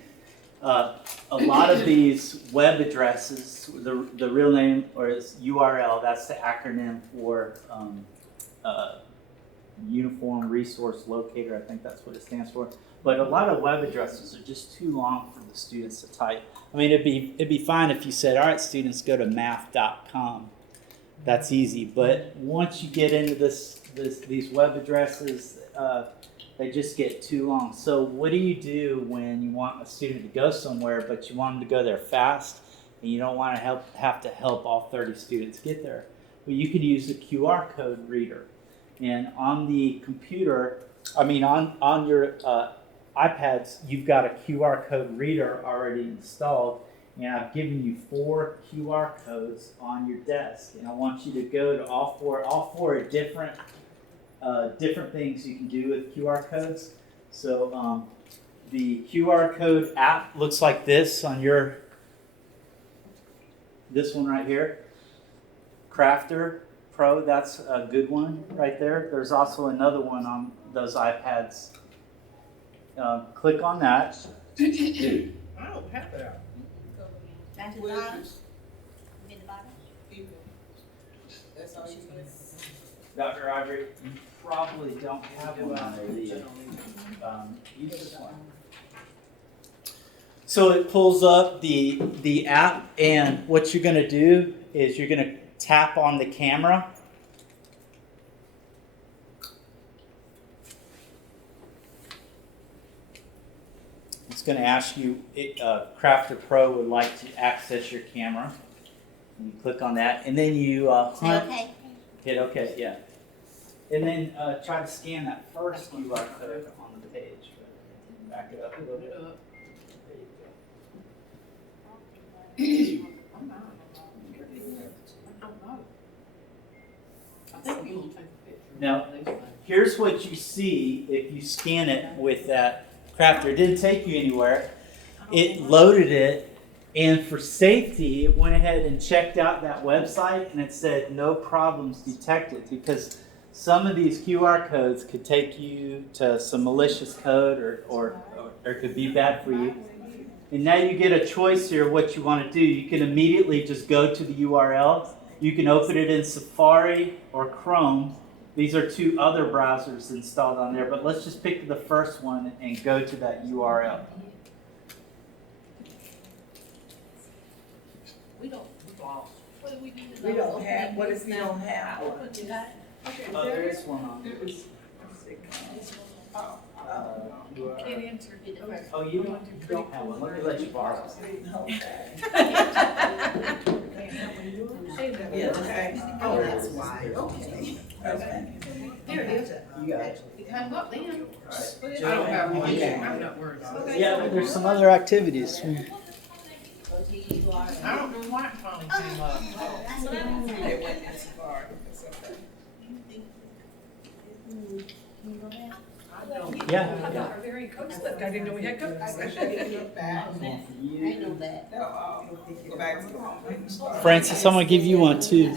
A lot of these web addresses, the real name, or is URL, that's the acronym for Uniform Resource Locator, I think that's what it stands for. But a lot of web addresses are just too long for the students to type. I mean, it'd be fine if you said, all right, students, go to math.com. That's easy. But once you get into these web addresses, they just get too long. So what do you do when you want a student to go somewhere, but you want them to go there fast, and you don't want to have to help all 30 students get there? Well, you can use a QR code reader. And on the computer, on your iPads, you've got a QR code reader already installed. And I've given you 4 QR codes on your desk. And I want you to go to all four are different things you can do with QR codes. So the QR code app looks like this on this one right here. Crafter Pro, that's a good one right there. There's also another one on those iPads. Click on that. I don't have that. Down to the bottom. At the bottom. That's all you can. Dr. Audrey, you probably don't have one on there, do you? Use this one. So it pulls up the app, and what you're going to do is you're going to tap on the camera. It's going to ask you, Crafter Pro would like to access your camera. And you click on that, and then you Say okay. hit OK, yeah. And then try to scan that first QR code on the page. Back it up a little bit. There you go. Now, here's what you see if you scan it with that Crafter. It didn't take you anywhere. It loaded it, and for safety, it went ahead and checked out that website, and it said no problems detected, because some of these QR codes could take you to some malicious code or could be bad for you. And now you get a choice here of what you want to do. You can immediately just go to the URL. You can open it in Safari or Chrome. These are 2 other browsers installed on there, but let's just pick the first one and go to that URL. We don't, we lost. What do we do? We don't have, what if we don't have one? Oh, there is one on there. Can't answer. Oh, you don't have one. Let me let you borrow it. Yeah, okay. Oh, that's why, okay. Okay. There it is. You got it. It came up then. Right. I don't have one. Okay. I'm not worried about it. Yeah, but there's some other activities. I don't know why it finally came up. They went as far, it's okay. Yeah. Are there any coats left? I didn't know we had coats. I should look back. I know that. No, go back to the home. Francis, I'm going to give you one too.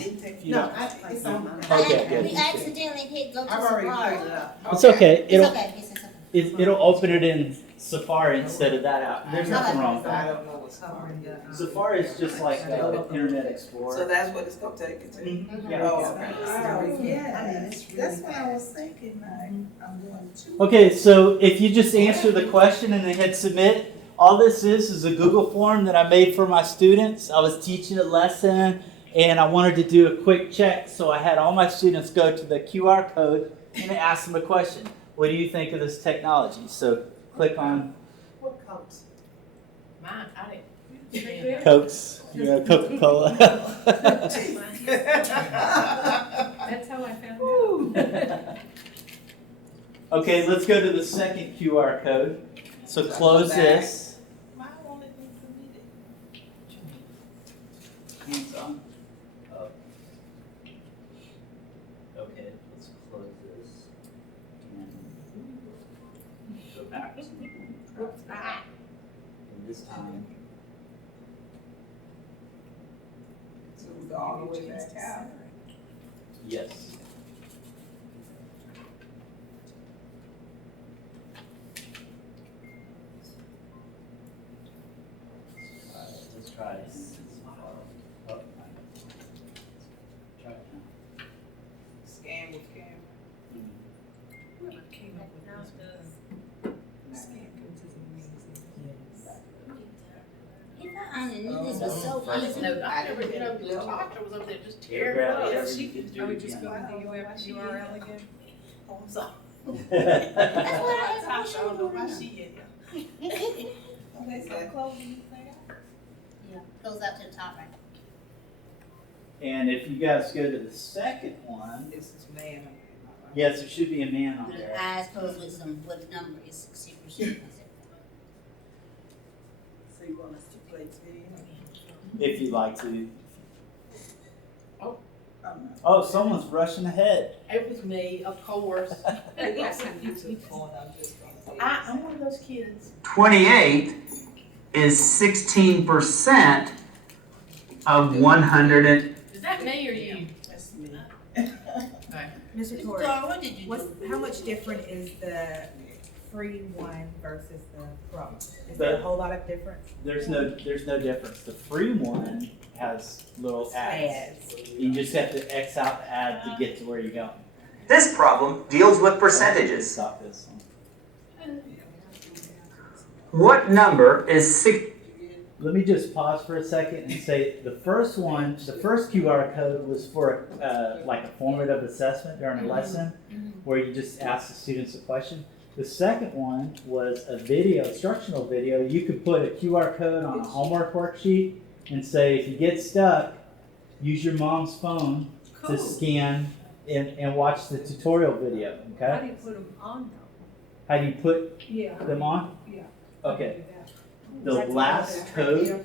No, it's on mine. Okay, good. We accidentally hit go to I've already Safari. put it up. It's okay. It's okay, it's okay. It'll open it in Safari instead of that app. There's nothing wrong with I that. don't know what's happening. Safari is just like Internet Explorer. So that's what it's gonna take you to? Mhm. Yeah. Oh, okay. Oh, yeah, that's what I was thinking, I'm going to. Okay, so if you just answer the question and then hit submit, all this is a Google form that I made for my students. I was teaching a lesson and I wanted to do a quick check, so I had all my students go to the QR code and ask them a question. What do you think of this technology? So click on What comes? Mine, I didn't. Cokes, Coca-Cola. That's how I found out. Okay, let's go to the second QR code. So close this. Mine wanted me to read it. Hands on. And this time, So we go all the way back out. yes. Let's try it. Oh, try it now. Scan with camera. Whoever came up with this scan codes is amazing. If I knew this was so I just easy. know, I never did over the doctor was over there just tearing Grab up. whatever Yes, you can do I would just again. go to the URL again. Oh, I'm sorry. That's what I I asked. don't know why she in here. Okay, so closing thing out. Yeah, goes up to the top right. And if you guys go to the second one, This is man. yes, there should be a man on With there. eyes closed with some, what number is 60%? So you want us to play this video? If you'd like to. Um, Oh, someone's rushing ahead. It was me, of course. I got some YouTube going, I'm just gonna say. I'm one of those kids. 28 is 16% of 100 and, Is that me or you? That's me. Mr. Torres, Dora, what did you what's, do? how much different is the free one versus the pro? Is The- there a whole lot of difference? There's no difference. The free one has little ads. Ads. You just have to X out the ad to get to where you're going. this problem deals with percentages. Stop this one. What number is 6? Let me just pause for a second and say the first one, the first QR code was for like a formative assessment during a lesson where you just ask the students a question. The second one was a video, instructional video. You could put a QR code on a homework worksheet and say, if you get stuck, use your mom's phone to scan and watch the tutorial video, How do okay? you put them on How do you put Yeah. them on? Yeah. Okay, the That's last what code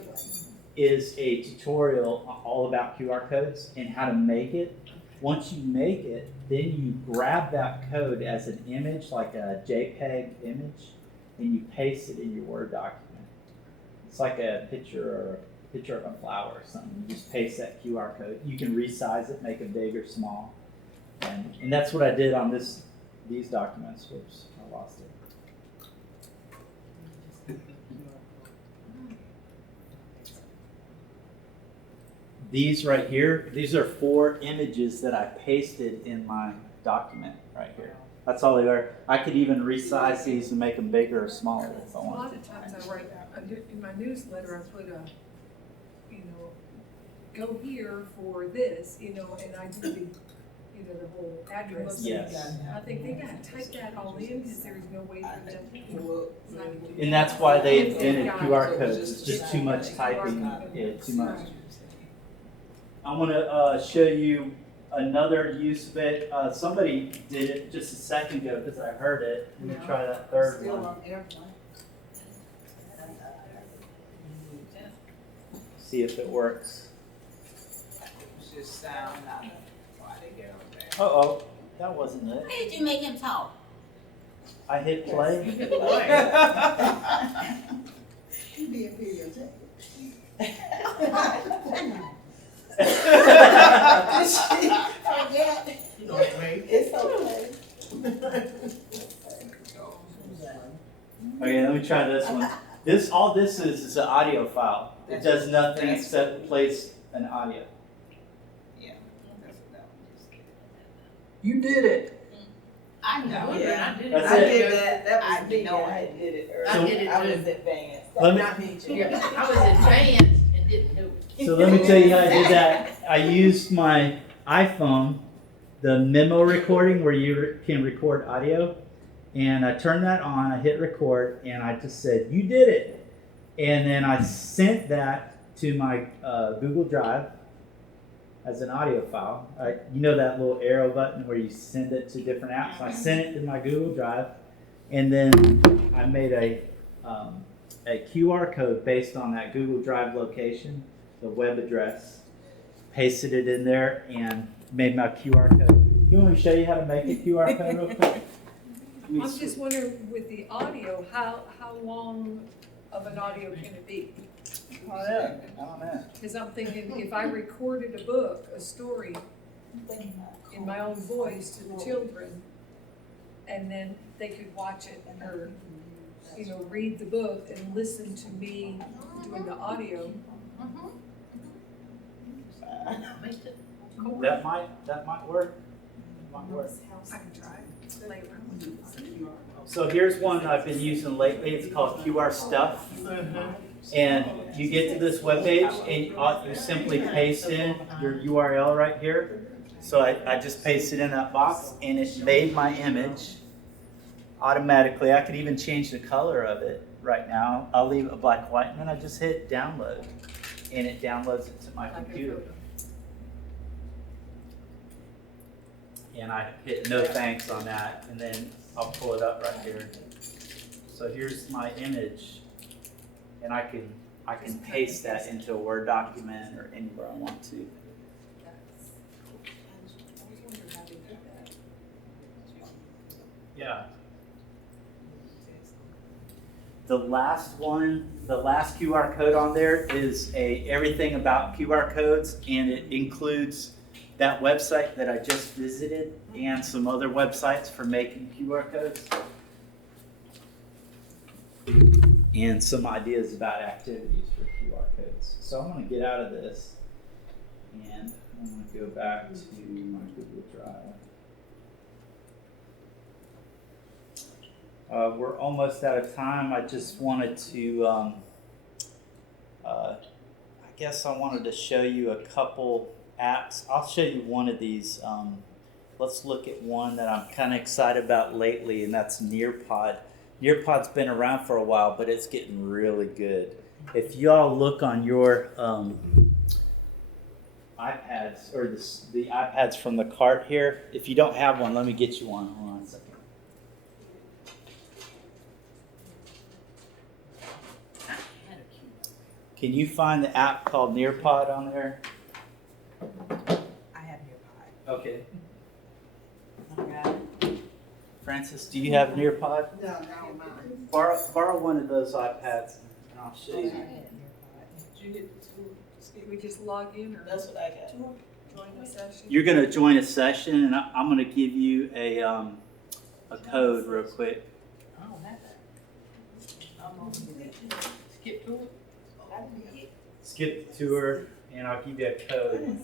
is a tutorial all about QR codes and how to make it. Once you make it, then you grab that code as an image, like a JPEG image, and you paste it in your Word document. It's like a picture of a flower or something. You just paste that QR code. You can resize it, make it big or small. And that's what I did on these documents. Whoops, I lost it. These right here, these are 4 images that I pasted in my document right here. That's all they are. I could even resize these and make them bigger or smaller if I A lot wanted. of times I write, in my newsletter, I put go here for this, and I do the whole address. Yes. I think they gotta type that all in, because there's no way for them to. And that's why they invented QR codes. It's just too much typing. Yeah, too much. I want to show you another use of it. Somebody did it just a second ago because I heard it. Let me try that third Still one. on airplane. See if it works. It's just sound out of why they get on there. Uh-oh, that wasn't it. Why did you make him talk? I hit play. You being videotaped. Forget. It's okay. Okay, let me try this one. All this is an audio file. It does nothing except plays an audio. Yeah, that's what that one is. You did it. I know, Yeah. I did it. That's I it. did that, that I was me, know I it. did it I early. did it I was too. advanced. Let me- Not me, Jim. Yeah, I was advanced and didn't do it. So let me tell you how I did that. I used my iPhone, the memo recording where you can record audio, and I turned that on, I hit record, and I just said, you did it. And then I sent that to my Google Drive as an audio file. You know that little arrow button where you send it to different apps? I sent it to my Google Drive, and then I made a QR code based on that Google Drive location, the web address, pasted it in there, and made my QR code. You want me to show you how to make a QR code real quick? me I'm just wondering with the audio, how long of an audio can it be? Oh, yeah, I don't know. Because I'm thinking if I recorded a book, a story, in my own voice to the children, and then they could watch it or, you know, read the book and listen to me doing the audio. That might work. Might work. I can try it later. So here's one I've been using lately. It's called QR Stuff. And you get to this webpage and you simply paste in your URL right here. So I just pasted in that box and it made my image automatically. I could even change the color of it right now. I'll leave it black and white and then I just hit download and it downloads it to my computer. And I hit no thanks on that and then I'll pull it up right here. So here's my image and I can paste that into a Word document or anywhere I want to. Yeah. The last one, the last QR code on there is everything about QR codes, and it includes that website that I just visited and some other websites for making QR codes. And some ideas about activities for QR codes. So I'm going to get out of this and I'm going to go back to my Google Drive. We're almost out of time. I just wanted to, I guess I wanted to show you a couple apps. I'll show you one of these. Let's look at one that I'm kind of excited about lately, and that's Nearpod. Nearpod's been around for a while, but it's getting really good. If y'all look on your iPads, or the iPads from the cart here, if you don't have one, let me get you one. Hold on a second. Can you find the app called Nearpod on there? I have Nearpod. Okay. Okay. Francis, do you have Nearpod? No, not mine. Borrow one of those iPads and I'll show you. Did you get the tool? We just log in or That's what I got. join the session? You're going to join a session and I'm going to give you a code real quick. I don't have that. I'm on skip to it. Skip the tour and I'll give you a code.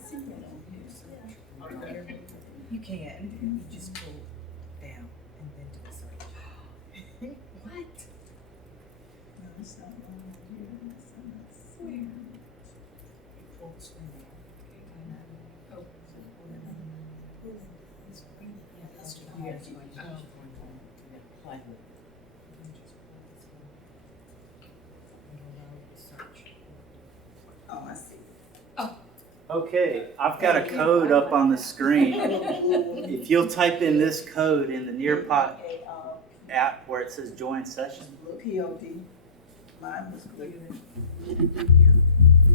You can. You just pull down and then do a search. What? No, it's not on here. It's on this. You pull the screen down. Oh. Oh, I see. Okay, I've got a code up on the screen. If you'll type in this code in the Nearpod app where it says join session. POD. Mine was clear.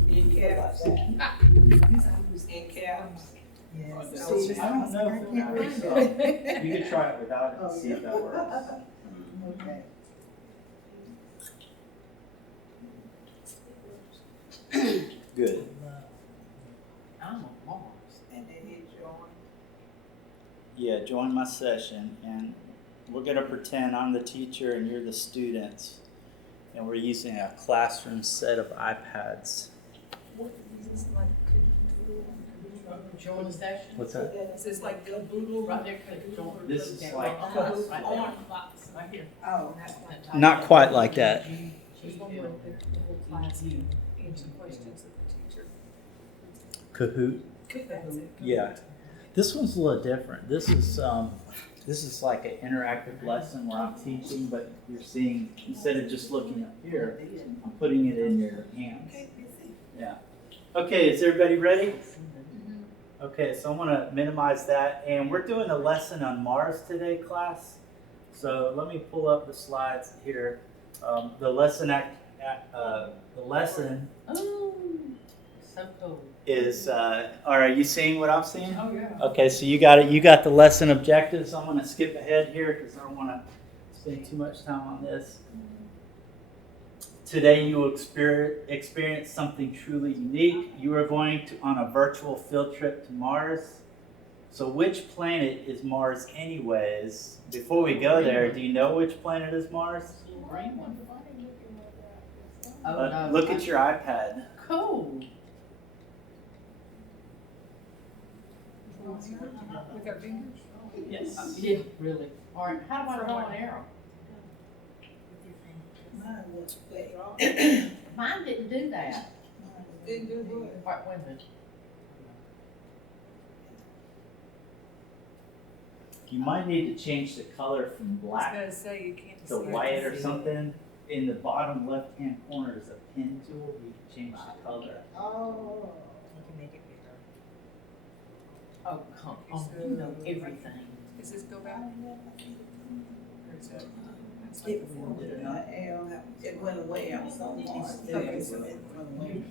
In caps. In caps. Yes. See, I don't know if it works. So you can try it without it and see if that works. Okay. Good. I'm on Mars. And then hit join. Yeah, join my session and we're going to pretend I'm the teacher and you're the students. And we're using a classroom set of iPads. What is this like? Join the session. What's that? Is this like the Google? Right there, click join. This is like Right there, orange box, right here. Oh. not quite like that. There's one where the whole class can answer questions of the teacher. Kahoot. That's it. Yeah. This one's a little different. This is like an interactive lesson where I'm teaching, but you're seeing, instead of just looking up here, I'm putting it in your hands. Yeah. Okay, is everybody ready? Okay, so I'm going to minimize that. And we're doing a lesson on Mars today, class. So let me pull up the slides here. The lesson Oh, so cool. is, are you seeing what I'm seeing? Oh, yeah. Okay, so you got it. You got the lesson objectives. I'm going to skip ahead here because I don't want to spend too much time on this. Today you will experience something truly unique. You are going on a virtual field trip to Mars. So which planet is Mars anyways? Before we go there, do you know which planet is Mars? Green one. Oh, no. Look at your iPad. Cool. With our fingers? Yes. Yeah, really. All right, how do I draw an arrow? Mine was quick. Mine didn't do that. Didn't do what? All right, wait a minute. You might need to change the color from I was black gonna say, you can't to see it. white or something. In the bottom left-hand corner is a pen tool. You can change the color. Oh. You can make it bigger. Oh, come on, you know everything. Does this go back? Or is that? that's like It before? went away. It went away. I'm so hard. Okay, so it went away.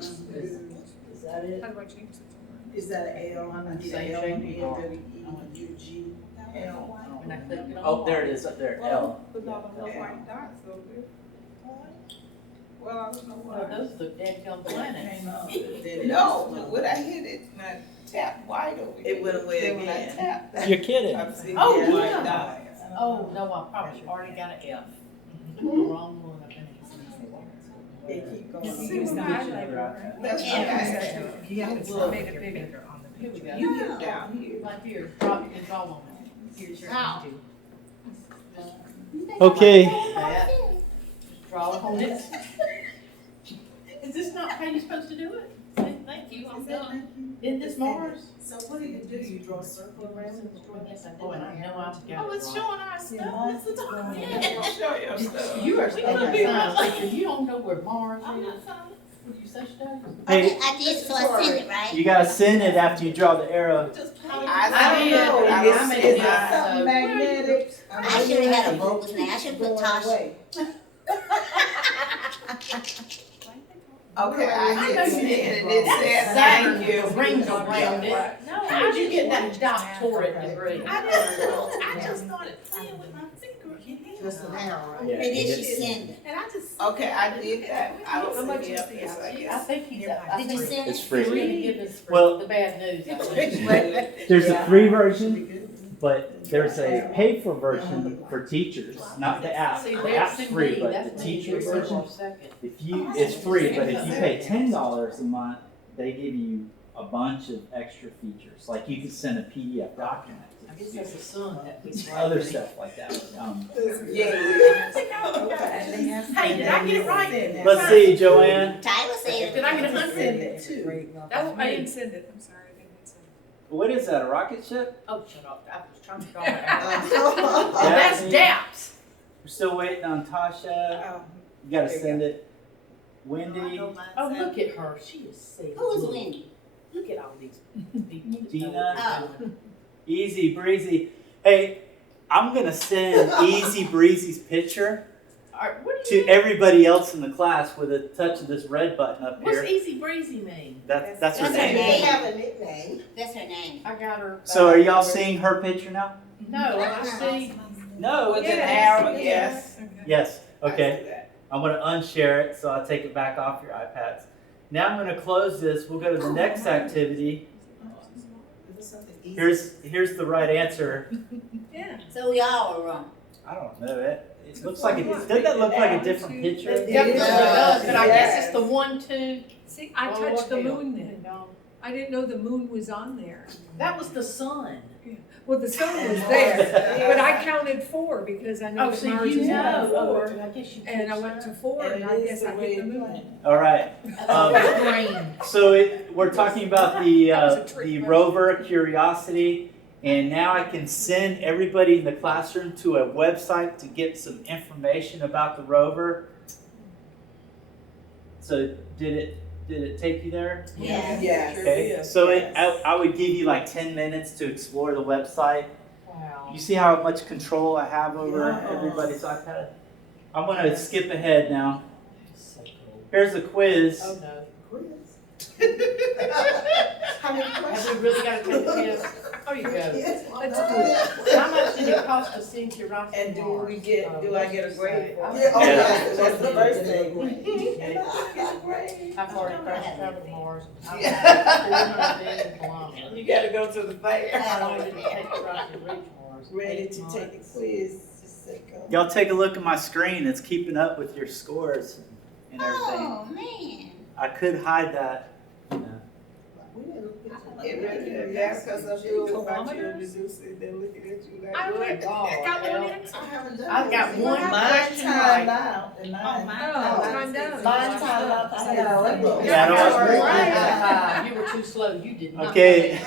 Is that it? How do I change this? Is that an L? I need Same an L, shape. N, W, E, U, G, L. When I clicked it on. Oh, there it is up there. L. Put all the little white dots over there. Well, I don't know Oh, why. those are the dadgum planets. No, but when I hit it, when I tapped white over here. It went away Then when I again. tapped, You're kidding. I'm seeing Oh, the yeah. white dots. Oh, no, I probably already got an F. Wrong one. I think. They keep going. You use the highlighter, right? That's Yeah. okay. You have to Well, make made it it bigger. bigger on the Here we picture. go. You get down here. Like here, drop, you can draw on it. Here's your Ow. undo. Okay. That. Draw on it. Is this not how you're supposed to do it? Say thank you, I'm done. Isn't this Mars? So what do? You draw a circle around it? Oh, and I know I'm together. oh, it's showing our stuff. It's a Yeah. Show your stuff. You are still gonna a be science right. teacher, you don't know where Mars I'm is. not signing. Would you say stuff? Hey, I did, so I sent it, right? you gotta send it after you draw the arrow. Just I I don't know. did. I I made is it it out, something so- magnetic? I should have had a bogus name. I should have put Tasha. Okay, I hit know you send did. and it said Saturn thank you. with rings around it. No, How did you get that doctorate degree? I didn't know. I just started playing with my finger and Just an arrow, right? Yeah, And then you she did. send it. and I just. Okay, I did that. I How don't much see is up this, I I guess. think he's. Did you send It's it? free. You're gonna give us Well- the bad news. I think. There's a free version, but there's a paid for version for teachers, not the app. See, The that's app's free, me, but that's the me. teacher You're version, for a second. it's free, but if you pay $10 a month, they give you a bunch of extra features. Like you can send a PDF document I to guess the that's students, a son that was. other stuff like that. Yeah. Hey, did I get it right? Let's see, Joanne. Tyler said Did I get it. a hundred? That was, I didn't send it, I'm sorry, I didn't send it. What is that, a rocket ship? Oh, shut up, I was trying to draw it. Yeah. That's DAPS. We're still waiting on Tasha. You gotta send it. Wendy, Oh, look at her, she is safe. Who is Wendy? Look at all these people. Tina. Oh. Easy Breezy. Hey, I'm gonna send Easy Breezy's picture All right, what do to you, everybody else in the class with a touch of this red button up what's here. easy breezy mean? That's her That's her name. name. have a nickname. That's her name. I got her. So are y'all seeing her picture now? No, I see. No. With an arrow, yes. Yes. I Okay. see that. I'm gonna unshare it, so I'll take it back off your iPads. Now I'm gonna close this. We'll go to the next activity. Is it something easy? Here's the right answer. Yeah. So we all were wrong. I don't know it. It looks like doesn't that look like a different picture? It Definitely does. does, but I guess Yes. it's the 1, 2. See, I Oh, touched the okay. moon then. I didn't know the moon was on there. That was the sun. Well, the sun was there, but I counted 4 because I know Oh, that so Mars you is on know. 4. I guess you. And I went to 4 and I guess I hit the moon. All right. Green. So we're talking about the That was a trick the question. rover Curiosity, and now I can send everybody in the classroom to a website to get some information about the rover. So did it take you there? Yeah. Yes. Okay. So I would give you like 10 minutes to explore the website. Wow. You see how much control I have over Yeah. everybody's iPad? I'm gonna skip ahead now. So cool. Here's a quiz. Oh no. How many Have questions? we really got to take a test? Oh, you go. Yes. How much did it cost to send to Ross? And do we get, do I get a grade for it? Yeah, oh, Yeah. yes, that's the first thing. And I get a grade. I've already crossed covered Mars. I'm Yeah. 400 kilometers. You gotta go to the How fair. long did it take to cross and reach Mars? Ready 8 to months. take the quiz, just say go. Y'all take a look at my screen. It's keeping up with your scores and everything. Oh, man. I could hide that. You know. It really didn't matter, cause I'm doing my children do sit there looking at you like. I what? went, got one in. I haven't done I've got it. one Mine question timed right. out, and mine. time down. Mine timed out. I had a Yeah, I know what's zero. Right. You were too slow, you did not. Okay,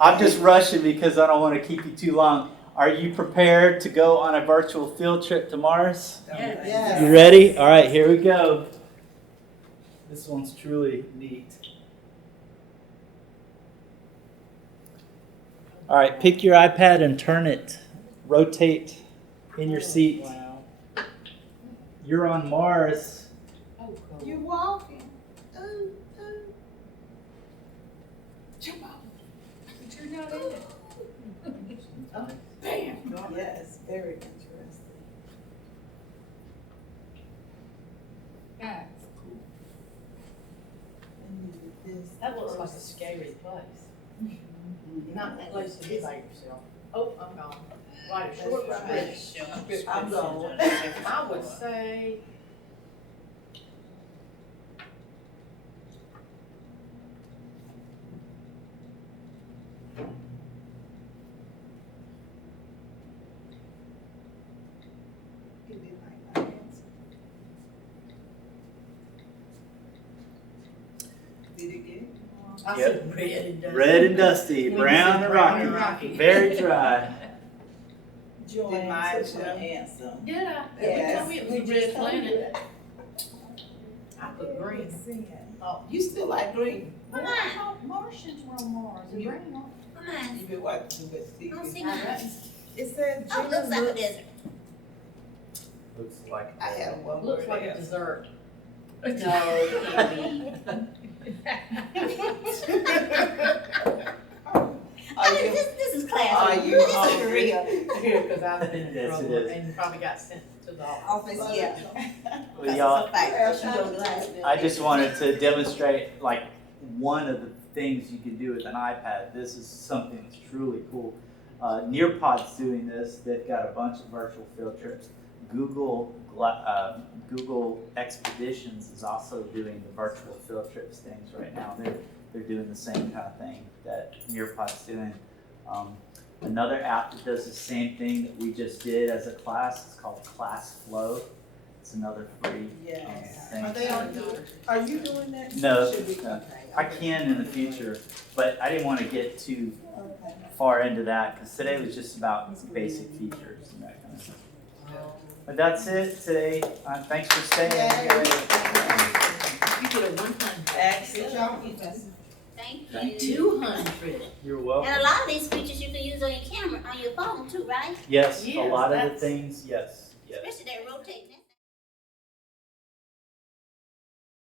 I'm just rushing because I don't want to keep you too long. Are you prepared to go on a virtual field trip to Mars? Yes. You ready? All right, here we go. This one's truly neat. All right, pick your iPad and turn it. Rotate in your seat. Wow. You're on Mars. Oh, cool. You walking. Jump off. But you're not in it. Bam. Yes, very interesting. Yeah. And you did this That looks like a first. scary place. Not a place to be by yourself. Oh, I'm gone. Right, a short script. I'm going. I would say. You did like my answer. Did it get? I Yep. said red and dusty. Red and dusty, When brown you and said brown and rocky, rocky. very dry. Joy Did mine answer show? handsome. Did I? Yes. You told me it was a red planet. I put green. Oh, you still like green? Come on. thought Martians were on Mars and green on. Come on. You been watching the I don't see TV? mine. It said Oh, looks like a desert. Looks like I had a one Looks word like a answer. dessert. No, it can't be. Are you, This is class. are you This is hungry? real. Here, because I've been in Yes, it trouble is. and probably got sent to the office. Office, yeah. Well, y'all, That's a fact. She don't lie. I just wanted to demonstrate like one of the things you can do with an iPad. This is something that's truly cool. Nearpod's doing this. They've got a bunch of virtual field trips. Google Expeditions is also doing the virtual field trips things right now. They're doing the same kind of thing that Nearpod's doing. Another app that does the same thing that we just did as a class is called Class Flow. It's another free Yes. thing. Are they on here? Are you doing that? No, Should we? no. Okay. I can in the future, but I didn't want to get too Okay. far into that because today was just about basic features and that kind of stuff. But that's it today. Thanks for staying. Yay. You get a 100. Excellent. Thank you. 200. You're welcome. And a lot of these features you can use on your camera, on your phone too, right? Yes, a Yes, lot of the that's- things, yes, yes. Especially that rotate